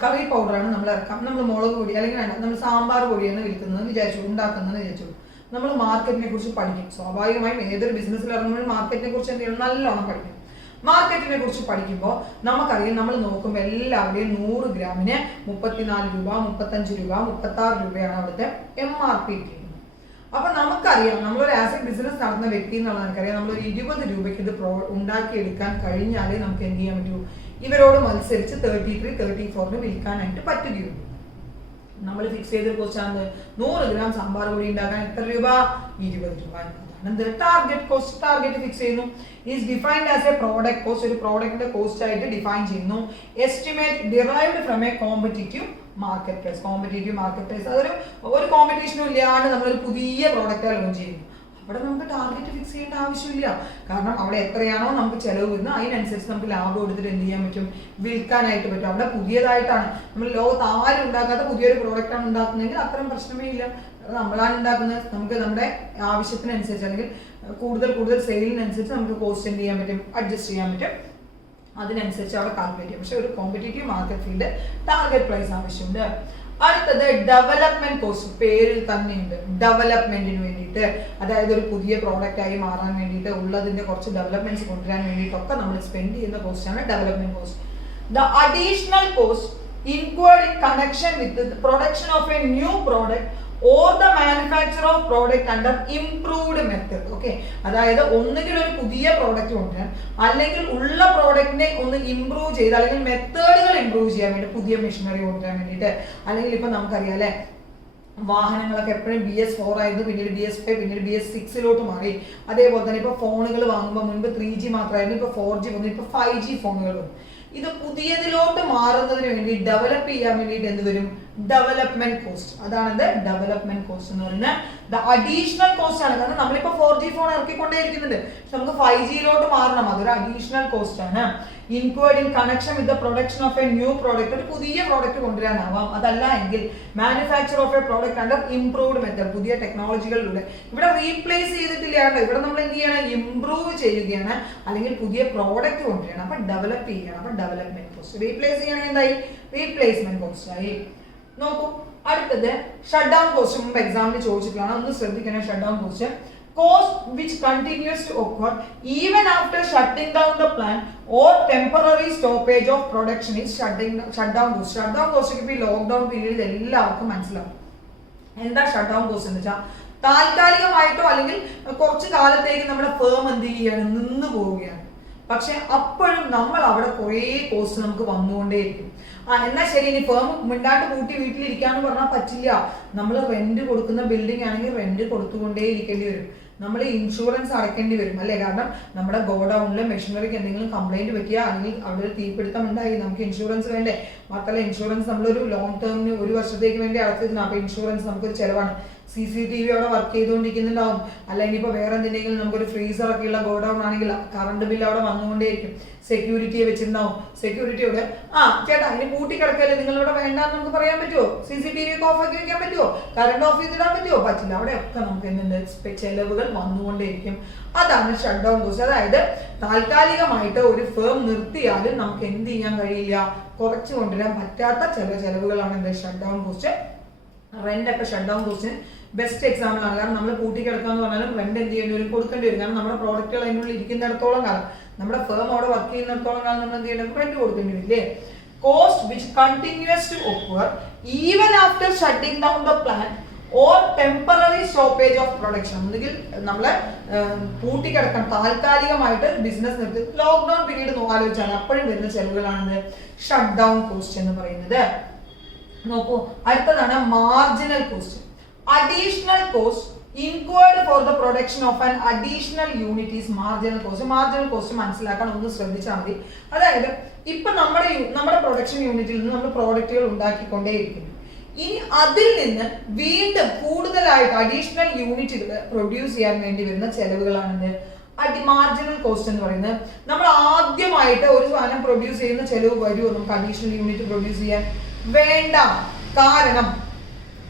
കറി പൗഡറാണ് നമ്മൾ ഇറക്കാം, നമ്മൾ മുളക് പൊടി അല്ലെങ്കിൽ വേണ്ട നമ്മൾ സാമ്പാർ പൊടിയാണ് വിൽക്കുന്നത് വിചാരിച്ചു, ഉണ്ടാക്കുന്നത് വിചാരിച്ചു. നമ്മൾ മാർക്കറ്റിനെ കുറിച്ച് പഠിക്കും. സ്വാഭാവികമായും ഏതൊരു ബിസിനസ്സിൽ ഇറങ്ങുമ്പോഴും മാർക്കറ്റിനെ കുറിച്ച് എന്തെങ്കിലും നല്ലോണം പഠിക്കും. മാർക്കറ്റിനെ കുറിച്ച് പഠിക്കുമ്പോൾ നമുക്കറിയാം, നമ്മൾ നോക്കുമ്പോൾ എല്ലാവരുടെയും 100 ഗ്രാമിന് 34 രൂപ, 35 രൂപ, 36 രൂപയാണ് അവിടുത്തെ MRP ഇട്ടിരിക്കുന്നത്. അപ്പൊ നമുക്കറിയാം, നമ്മളൊരു ആസ് എ ബിസിനസ് നടത്തുന്ന വ്യക്തി എന്നുള്ളത് നമുക്കറിയാം, നമ്മളൊരു 20 രൂപയ്ക്ക് ഇത് ഉണ്ടാക്കിയെടുക്കാൻ കഴിഞ്ഞാലേ നമുക്ക് എന്ത് ചെയ്യാൻ പറ്റൂ? ഇവരോട് മത്സരിച്ച് 33, 34 വിൽക്കാനായിട്ട് പറ്റുകയുള്ളൂ. നമ്മൾ ഫിക്സ് ചെയ്തൊരു കോസ്റ്റാണ് 100 ഗ്രാം സാമ്പാർ പൊടി ഉണ്ടാക്കാൻ എത്ര രൂപ? 20 രൂപ. Target cost. ടാർഗറ്റ് ഫിക്സ് ചെയ്യുന്നു. Is defined as a product cost. ഒരു പ്രോഡക്റ്റിന്റെ കോസ്റ്റ് ആയിട്ട് ഡിഫൈൻ ചെയ്യുന്നു. Estimate derived from a competitive market price. Competitive market price, ഒരു കോമ്പറ്റീഷനും ഇല്ലാണ്ട് നമ്മളൊരു പുതിയ പ്രോഡക്റ്റ് ലോഞ്ച് ചെയ്യുന്നു. അവിടെ നമുക്ക് ടാർഗറ്റ് ഫിക്സ് ചെയ്യേണ്ട ആവശ്യമില്ല. കാരണം അവിടെ എത്രയാണോ നമുക്ക് ചെലവ് വരുന്നത് അതിനനുസരിച്ച് നമുക്ക് ലാഭം എടുത്തിട്ട് എന്ത് ചെയ്യാൻ പറ്റും? വിൽക്കാനായിട്ട് പറ്റും. അവിടെ പുതിയതായിട്ടാണ്, നമ്മൾ ലോകത്ത് ആരും ഉണ്ടാക്കാത്ത പുതിയൊരു പ്രോഡക്റ്റ് ആണ് ഉണ്ടാക്കുന്നതെങ്കിൽ അത്രയും പ്രശ്നമേ ഇല്ല. നമ്മളാണ് ഉണ്ടാക്കുന്നത്, നമുക്ക് നമ്മുടെ ആവശ്യത്തിനനുസരിച്ച് അല്ലെങ്കിൽ കൂടുതൽ സെയിലിനനുസരിച്ച് നമുക്ക് കോസ്റ്റ് എന്ത് ചെയ്യാൻ പറ്റും? അഡ്ജസ്റ്റ് ചെയ്യാൻ പറ്റും. അതിനനുസരിച്ച് അവിടെ കാൽക്കുലേറ്റ് ചെയ്യാം. പക്ഷെ ഒരു competitive market field target price ആവശ്യമുണ്ട്. അടുത്തത് ഡെവലപ്മെന്റ് കോസ്റ്റ്. പേരിൽ തന്നെയുണ്ട്, ഡെവലപ്മെന്റിന് വേണ്ടിയിട്ട്, അതായത് ഒരു പുതിയ പ്രോഡക്റ്റ് ആയി മാറാൻ വേണ്ടിയിട്ട് ഉള്ളതിന്റെ കുറച്ച് ഡെവലപ്മെന്റ്സ് കൊണ്ടുവരാൻ വേണ്ടിയിട്ടൊക്കെ നമ്മൾ സ്പെൻഡ് ചെയ്യുന്ന കോസ്റ്റാണ് development cost. The additional cost incurred in connection with the production of a new product or the manufacture of product under improved method. Okay, അതായത് ഒന്നുകിൽ ഒരു പുതിയ പ്രോഡക്റ്റ് കൊണ്ടുവരാൻ, അല്ലെങ്കിൽ ഉള്ള പ്രോഡക്റ്റിനെ ഒന്ന് ഇംപ്രൂവ് ചെയ്ത്, അല്ലെങ്കിൽ മെത്തേഡുകൾ ഇംപ്രൂവ് ചെയ്യാൻ വേണ്ടി പുതിയ മെഷീനറി കൊണ്ടുവരാൻ വേണ്ടിയിട്ട്. അല്ലെങ്കിൽ ഇപ്പൊ നമുക്കറിയാം അല്ലെ, വാഹനങ്ങളൊക്കെ എപ്പോഴും BS4 ആയിരുന്നു, പിന്നീട് BS5, പിന്നീട് BS6 മാറി. അതേപോലെ തന്നെ ഇപ്പൊ ഫോണുകൾ വാങ്ങുമ്പോൾ മുൻപ് 3G മാത്രമായിരുന്നു, ഇപ്പൊ 4G വന്നു, ഇപ്പൊ 5G ഫോണുകൾ വന്നു. ഇത് പുതിയതിലോട്ട് മാറുന്നതിന് വേണ്ടി ഡെവലപ്പ് ചെയ്യാൻ വേണ്ടിയിട്ട് എന്ത് വരും? Development cost. അതാണ് ഡെവലപ്മെന്റ് കോസ്റ്റ് എന്ന് പറയുന്നത്. അഡീഷണൽ കോസ്റ്റ് ആണ്. കാരണം നമ്മളിപ്പോ 4G ഫോൺ ഇറക്കിക്കൊണ്ടേയിരിക്കുന്നുണ്ട്, നമുക്ക് 5Gയിലോട്ട് മാറണം, അതൊരു അഡീഷണൽ കോസ്റ്റ് ആണ്. Incurred in connection with the production of a new product. ഒരു പുതിയ പ്രോഡക്റ്റ് കൊണ്ടുവരാനാവാം. അതല്ല എങ്കിൽ manufacture of A product under improved method, പുതിയ ടെക്നോളജികളിലൂടെ. ഇവിടെ റീപ്ലേസ് ചെയ്തിട്ടില്ല, ഇവിടെ നമ്മൾ എന്ത് ചെയ്യണം? ഇംപ്രൂവ് ചെയ്യുകയാണ്, അല്ലെങ്കിൽ പുതിയ പ്രോഡക്റ്റ് കൊണ്ടുവരണം. അപ്പൊ ഡെവലപ്പ് ചെയ്യണം. അപ്പൊ ഡെവലപ്മെന്റ് കോസ്റ്റ്. റീപ്ലേസ് ചെയ്യണമെങ്കിൽ എന്തായി? റീപ്ലേസ്മെന്റ് കോസ്റ്റ് ആയി. നോക്കൂ, അടുത്തത് ഷട്ട് ഡൗൺ കോസ്റ്റ്. മുമ്പ് എക്സാമിന് ചോദിച്ചിട്ടാണ്, ഒന്ന് ശ്രദ്ധിക്കണം. Shut down cost, cost which continues to occur even after shutting down the plant or temporary stoppage of production is shut down cost. Shut down cost ഇപ്പോൾ ഈ lockdown പീരീഡിൽ എല്ലാവർക്കും മനസ്സിലാവും എന്താ ഷട്ട് ഡൗൺ കോസ്റ്റ് എന്ന് വെച്ചാൽ. താൽക്കാലികമായിട്ടോ അല്ലെങ്കിൽ കുറച്ച് കാലത്തേക്ക് നമ്മുടെ ഫേം എന്ത് ചെയ്യുകയാണ്? നിന്ന് പോവുകയാണ്. പക്ഷെ അപ്പോഴും നമ്മൾ അവിടെ കുറേ കോസ്റ്റ് നമുക്ക് വന്നുകൊണ്ടേയിരിക്കും. എന്നാൽ ശരി, ഇനി ഫേം മിണ്ടാണ്ട് കൂട്ടി വീട്ടിലിരിക്കാന്ന് പറഞ്ഞാൽ പറ്റില്ല. നമ്മൾ റെന്റ് കൊടുക്കുന്ന ബിൽഡിംഗ് ആണെങ്കിൽ റെന്റ് കൊടുത്തുകൊണ്ടേ ഇരിക്കേണ്ടി വരും. നമ്മൾ ഇൻഷുറൻസ് അടയ്ക്കേണ്ടി വരും അല്ലേ? കാരണം നമ്മുടെ ഗോഡൌണിലെ മെഷീനറിക്ക് എന്തെങ്കിലും കംപ്ലൈന്റ് പറ്റിയ, അല്ലെങ്കിൽ അവിടെ ഒരു തീപിടുത്തം ഉണ്ടായി, നമുക്ക് ഇൻഷുറൻസ് വേണ്ടേ? മാത്രമല്ല ഇൻഷുറൻസ് നമ്മളൊരു ലോങ് ടേമിന് 1 വർഷത്തേക്ക് വേണ്ടി അടച്ചിരുന്നു. അപ്പൊ ഇൻഷുറൻസ് നമുക്കൊരു ചെലവാണ്. CCTV അവിടെ വർക്ക് ചെയ്തുകൊണ്ടിരിക്കുന്നുണ്ടാവും. അല്ലെങ്കിൽ ഇപ്പൊ വേറെ എന്തെങ്കിലും നമുക്കൊരു ഫ്രീസർ ഒക്കെ ഉള്ള ഗോഡൌൺ ആണെങ്കിൽ കറണ്ട് ബില്ല് അവിടെ വന്നുകൊണ്ടേയിരിക്കും. സെക്യൂരിറ്റിയെ വെച്ചിട്ടുണ്ടാവും. സെക്യൂരിറ്റിയോട് ചേട്ടാ ഇനി പൂട്ടി കിടക്കല്ലേ, നിങ്ങളിവിടെ വേണ്ടാന്ന് നമുക്ക് പറയാൻ പറ്റുമോ? CCTV ഒക്കെ ഓഫ് ആക്കി വെക്കാൻ പറ്റുമോ? കറണ്ട് ഓഫ് ചെയ്തിടാൻ പറ്റുമോ? പറ്റില്ല. അവിടെയൊക്കെ നമുക്ക് എന്തുണ്ട്? ചെലവുകൾ വന്നുകൊണ്ടേയിരിക്കും. അതാണ് ഷട്ട് ഡൗൺ കോസ്റ്റ്. അതായത് താൽക്കാലികമായിട്ട് ഒരു ഫേം നിർത്തിയാലും നമുക്ക് എന്ത് ചെയ്യാൻ കഴിയില്ല? കുറച്ചു കൊണ്ടുവരാൻ പറ്റാത്ത ചില ചെലവുകളാണ് എന്ത്? Shut down cost. റെന്റ് ഒക്കെ ഷട്ട് ഡൗൺ കോസ്റ്റിന് ബെസ്റ്റ് എക്സാമ്പിൾ ആണ്. കാരണം നമ്മൾ പൂട്ടി കിടക്കാന്ന് പറഞ്ഞാലും റെന്റ് എന്ത് ചെയ്യേണ്ടി വരും? കൊടുക്കേണ്ടി വരും. കാരണം നമ്മുടെ പ്രോഡക്റ്റുകൾ അതിനുള്ളിൽ ഇരിക്കുന്നിടത്തോളം കാലം, നമ്മുടെ ഫേം അവിടെ വർക്ക് ചെയ്യുന്നിടത്തോളം കാലം നമ്മൾ എന്ത് ചെയ്യണം? റെന്റ് കൊടുക്കേണ്ടി വരില്ലേ? cost which continues to occur even after shutting down the plant or temporary stoppage of production. ഒന്നുകിൽ നമ്മളെ പൂട്ടിക്കിടക്കാൻ താൽക്കാലികമായിട്ട് ബിസിനസ് നിർത്തി ലോക്ക്ഡൌൺ പീരീഡ് ആലോചിച്ചാൽ അപ്പോഴും വരുന്ന ചെലവുകളാണ് ഷട്ട് ഡൗൺ കോസ്റ്റ് എന്ന് പറയുന്നത്. നോക്കൂ, അടുത്തതാണ് marginal cost. Additional cost incurred for the production of an additional unit is marginal cost. Marginal cost മനസ്സിലാക്കാൻ ഒന്ന് ശ്രദ്ധിച്ചാൽ മതി. അതായത് ഇപ്പൊ നമ്മുടെ പ്രൊഡക്ഷൻ യൂണിറ്റിൽ നിന്ന് നമ്മൾ പ്രോഡക്റ്റുകൾ ഉണ്ടാക്കിക്കൊണ്ടേയിരിക്കുന്നു. ഇനി അതിൽ നിന്ന് വീണ്ടും കൂടുതലായിട്ട് അഡീഷണൽ യൂണിറ്റുകൾ പ്രൊഡ്യൂസ് ചെയ്യാൻ വേണ്ടി വരുന്ന ചെലവുകളാണ് മാർജിനൽ കോസ്റ്റ് എന്ന് പറയുന്നത്. നമ്മൾ ആദ്യമായിട്ട് ഒരു സാധനം പ്രൊഡ്യൂസ് ചെയ്യുന്ന ചെലവ് വരുമോ നമുക്ക് അഡീഷണൽ യൂണിറ്റ് പ്രൊഡ്യൂസ് ചെയ്യാൻ? വേണ്ട. കാരണം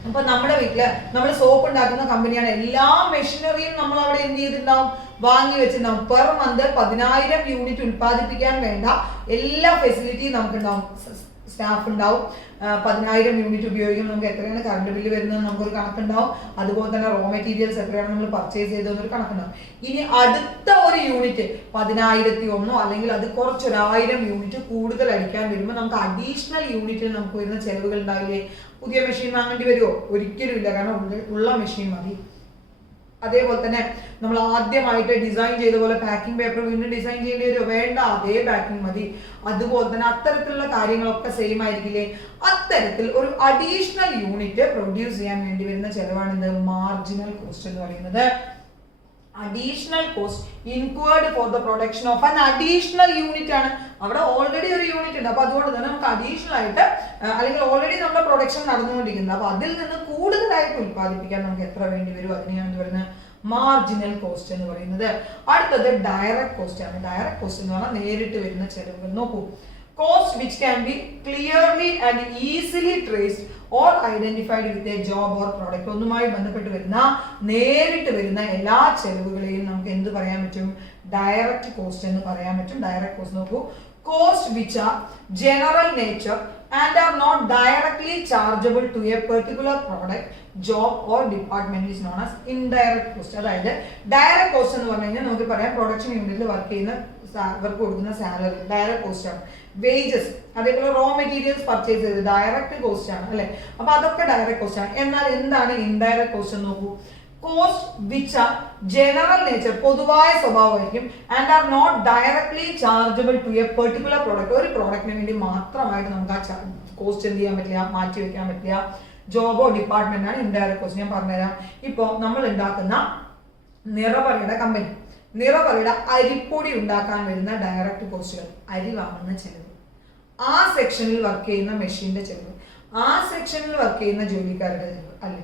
അപ്പൊ നമ്മുടെ വീട്ടില് നമ്മൾ സോപ്പ് ഉണ്ടാക്കുന്ന കമ്പനിയാണ്, എല്ലാ മെഷീനറിയും നമ്മൾ അവിടെ എന്ത് ചെയ്തിട്ടുണ്ടാവും? വാങ്ങി വെച്ചിട്ടുണ്ടാവും. പെർ മന്ത് 10,000 യൂണിറ്റ് ഉത്പാദിപ്പിക്കാൻ വേണ്ട എല്ലാ ഫെസിലിറ്റിയും നമുക്കുണ്ടാവും. സ്റ്റാഫ് ഉണ്ടാവും. 10,000 യൂണിറ്റ് ഉപയോഗിക്കും. നമുക്ക് എത്രയാണ് കറണ്ട് ബില്ല് വരുന്നത് നമുക്കൊരു കണക്കുണ്ടാവും. അതുപോലെ തന്നെ റോ മെറ്റീരിയൽസ് എത്രയാണ് നമ്മൾ പർച്ചേസ് ചെയ്തതെന്നൊരു കണക്കുണ്ടാവും. ഇനി അടുത്ത ഒരു യൂണിറ്റ് 10,001 അല്ലെങ്കിൽ അത് കുറച്ചൊരു 1000 യൂണിറ്റ് കൂടുതൽ അടിക്കാൻ വരുമ്പോൾ നമുക്ക് അഡീഷണൽ യൂണിറ്റിൽ നമുക്ക് വരുന്ന ചെലവുകൾ ഉണ്ടാവില്ലേ? പുതിയ മെഷീൻ വാങ്ങേണ്ടി വരുമോ? ഒരിക്കലും ഇല്ല. കാരണം ഉള്ള മെഷീൻ മതി. അതേപോലെ തന്നെ നമ്മൾ ആദ്യമായിട്ട് ഡിസൈൻ ചെയ്ത പോലെ പാക്കിംഗ് പേപ്പർ വീണ്ടും ഡിസൈൻ ചെയ്യേണ്ടി വരുമോ? വേണ്ട, അതേ പാക്കിംഗ് മതി. അതുപോലെ തന്നെ അത്തരത്തിലുള്ള കാര്യങ്ങളൊക്കെ സെയിം ആയിരിക്കില്ലേ? അത്തരത്തിൽ ഒരു അഡീഷണൽ യൂണിറ്റ് പ്രൊഡ്യൂസ് ചെയ്യാൻ വേണ്ടി വരുന്ന ചെലവാണ് മാർജിനൽ കോസ്റ്റ് എന്ന് പറയുന്നത്. Additional cost incurred for the production of an additional unit ആണ്. അവിടെ ഓൾറെഡി ഒരു യൂണിറ്റ് ഉണ്ട്. അപ്പൊ അതുകൊണ്ട് തന്നെ നമുക്ക് അഡീഷണൽ ആയിട്ട് അല്ലെങ്കിൽ ഓൾറെഡി നമ്മുടെ പ്രൊഡക്ഷൻ നടന്നുകൊണ്ടിരിക്കുന്നത്, അപ്പൊ അതിൽ നിന്ന് കൂടുതലായിട്ട് ഉത്പാദിപ്പിക്കാൻ നമുക്ക് എത്ര വേണ്ടി വരും? അതിനെയാണ് പറയുന്നത് മാർജിനൽ കോസ്റ്റ് എന്ന് പറയുന്നത്. അടുത്തത് ഡയറക്റ്റ് കോസ്റ്റ് ആണ്. ഡയറക്റ്റ് കോസ്റ്റ് എന്ന് പറഞ്ഞാൽ നേരിട്ട് വരുന്ന ചെലവുകൾ. നോക്കൂ, cost which can be clearly and easily traced or identified with a job or product. ഒന്നുമായി ബന്ധപ്പെട്ട് വരുന്ന നേരിട്ട് വരുന്ന എല്ലാ ചെലവുകളെയും നമുക്ക് എന്ത് പറയാൻ പറ്റും? ഡയറക്റ്റ് കോസ്റ്റ് എന്ന് പറയാൻ പറ്റും. ഡയറക്റ്റ് കോസ്റ്റ് നോക്കൂ, cost which are general nature and are not directly chargeable to a particular product, job or department is known as indirect cost. അതായത് ഡയറക്റ്റ് കോസ്റ്റ് എന്ന് പറഞ്ഞു കഴിഞ്ഞാൽ നമുക്ക് പറയാം പ്രൊഡക്ഷൻ യൂണിറ്റിൽ വർക്ക് ചെയ്യുന്ന അവർക്ക് കൊടുക്കുന്ന സാലറി ഡയറക്റ്റ് കോസ്റ്റ് ആണ്. വേജസ്, അതേപോലെ റോ മെറ്റീരിയൽസ് പർച്ചേസ് ചെയ്ത് ഡയറക്റ്റ് കോസ്റ്റ് ആണ് അല്ലെ. അപ്പൊ അതൊക്കെ ഡയറക്റ്റ് കോസ്റ്റ് ആണ്. എന്നാൽ എന്താണ് ഇൻഡയറക്റ്റ് കോസ്റ്റ് എന്ന് നോക്കൂ, cost which are general nature, പൊതുവായ സ്വഭാവമായിരിക്കും, and are not directly chargeable to a particular product. ഒരു പ്രോഡക്റ്റിന് വേണ്ടി മാത്രമായിട്ട് നമുക്ക് ആ കോസ്റ്റ് എന്ത് ചെയ്യാൻ പറ്റില്ല? മാറ്റി വെക്കാൻ പറ്റില്ല. ജോബോ ഡിപ്പാർട്ട്മെന്റ് ആണ് ഇൻഡയറക്റ്റ് കോസ്റ്റ്. ഞാൻ പറഞ്ഞുതരാം. ഇപ്പോൾ നമ്മൾ ഉണ്ടാക്കുന്ന നിറപറയുടെ കമ്പനി, നിറപറയുടെ അരിപ്പൊടി ഉണ്ടാക്കാൻ വരുന്ന ഡയറക്റ്റ് കോസ്റ്റുകൾ, അരി വാങ്ങുന്ന ചെലവ്, ആ സെക്ഷനിൽ വർക്ക് ചെയ്യുന്ന മെഷീന്റെ ചെലവ്, ആ സെക്ഷനിൽ വർക്ക് ചെയ്യുന്ന ജോലിക്കാരുടെ ചെലവ് അല്ലെ.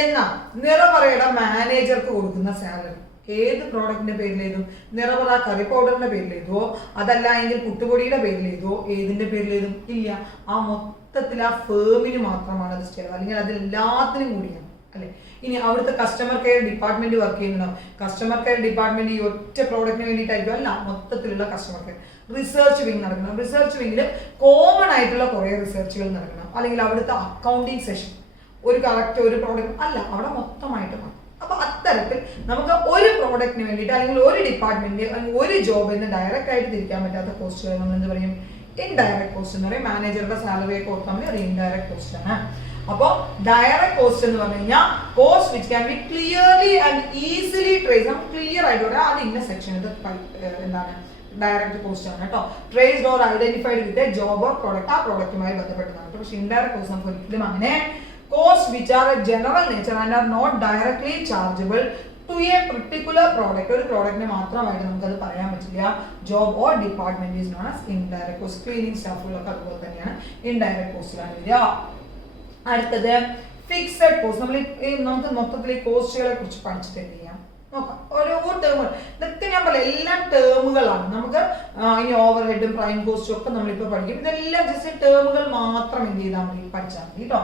എന്നാൽ നിറപറയുടെ മാനേജർക്ക് കൊടുക്കുന്ന സാലറി ഏത് പ്രോഡക്റ്റിന്റെ പേരിൽ എഴുതും? നിറപറ കറി പൗഡറിന്റെ പേരിൽ എഴുതുമോ? അതല്ല എങ്കിൽ പുട്ടുപൊടിയുടെ പേരിൽ എഴുതുമോ? ഏതിന്റെ പേരിൽ എഴുതും? ഇല്ല. ആ മൊത്തത്തിൽ ആ ഫേമിന് മാത്രമാണ് അത് ചെലവ്, അല്ലെങ്കിൽ അതിലെല്ലാത്തിനും കൂടിയാണ് അല്ലെ. ഇനി അവിടുത്തെ കസ്റ്റമർ കെയർ ഡിപ്പാർട്ട്മെന്റ് വർക്ക് ചെയ്യുന്നുണ്ടാവും. കസ്റ്റമർ കെയർ ഡിപ്പാർട്ട്മെന്റ് ഈ ഒറ്റ പ്രോഡക്റ്റിന് വേണ്ടിയിട്ടായിരിക്കും അല്ല, മൊത്തത്തിലുള്ള കസ്റ്റമർ കെയർ. റിസർച്ച് വിങ് നടക്കണം. റിസർച്ച് വിങ്ങിൽ കോമൺ ആയിട്ടുള്ള കുറെ റിസർച്ചുകൾ നടക്കണം. അല്ലെങ്കിൽ അവിടുത്തെ അക്കൗണ്ടിങ് സെഷൻ ഒരു കറക്റ്റ് ഒരു പ്രോഡക്റ്റ് അല്ല, അവിടെ മൊത്തമായിട്ട് മാറും. അപ്പൊ അത്തരത്തിൽ നമുക്ക് ഒരു പ്രോഡക്റ്റിന് വേണ്ടിയിട്ട് അല്ലെങ്കിൽ ഒരു ഡിപ്പാർട്ട്മെന്റ് അല്ലെങ്കിൽ ഒരു ജോബിന് ഡയറക്റ്റ് ആയിട്ട് തിരിക്കാൻ പറ്റാത്ത കോസ്റ്റുകൾ നമ്മൾ എന്ത് പറയും? ഇൻഡയറക്റ്റ് കോസ്റ്റ് എന്ന് പറയും. മാനേജറുടെ സാലറി ഒക്കെ കൊടുത്താൽ മതി, അത് ഇൻഡയറക്റ്റ് കോസ്റ്റ് ആണ്. അപ്പൊ ഡയറക്റ്റ് കോസ്റ്റ് എന്ന് പറഞ്ഞു കഴിഞ്ഞാൽ cost which can be clearly and easily trace. നമുക്ക് ക്ലിയർ ആയിട്ട് പറയാം അത് ഇന്ന സെക്ഷൻ എന്താണ് ഡയറക്റ്റ് കോസ്റ്റ് ആണ് കേട്ടോ. Traced or identified with a job or product, ആ പ്രോഡക്റ്റുമായി ബന്ധപ്പെട്ടതാണ്. പക്ഷെ ഇൻഡയറക്റ്റ് കോസ്റ്റ് നമുക്ക് ഒരിക്കലും അങ്ങനെ costs which are a general nature and are not directly chargeable to a particular product, ഒരു പ്രോഡക്റ്റിനെ മാത്രമായിട്ട് നമുക്കത് പറയാൻ പറ്റില്ല. Job or department is known as indirect cost. Cleaning സ്റ്റാഫുകളൊക്കെ അതുപോലെ തന്നെയാണ് ഇൻഡയറക്റ്റ് കോസ്റ്റിലാണ് വരിക. അടുത്തത് ഫിക്സഡ് കോസ്റ്റ്. നമുക്ക് മൊത്തത്തിൽ ഈ കോസ്റ്റുകളെ കുറിച്ച് പഠിച്ചിട്ട് എന്ത് ചെയ്യാം നോക്കാം. ഓരോ ടേമുകൾ ഇതൊക്കെ ഞാൻ പറയാം, എല്ലാം ടേമുകളാണ്. നമുക്ക് ഇനി ഓവർ ഹെഡും പ്രൈം കോസ്റ്റും ഒക്കെ നമ്മളിപ്പോൾ പഠിക്കും. ഇതെല്ലാം ജസ്റ്റ് ടേമുകൾ മാത്രം എന്ത് ചെയ്താൽ മതി? പഠിച്ചാൽ മതി കേട്ടോ.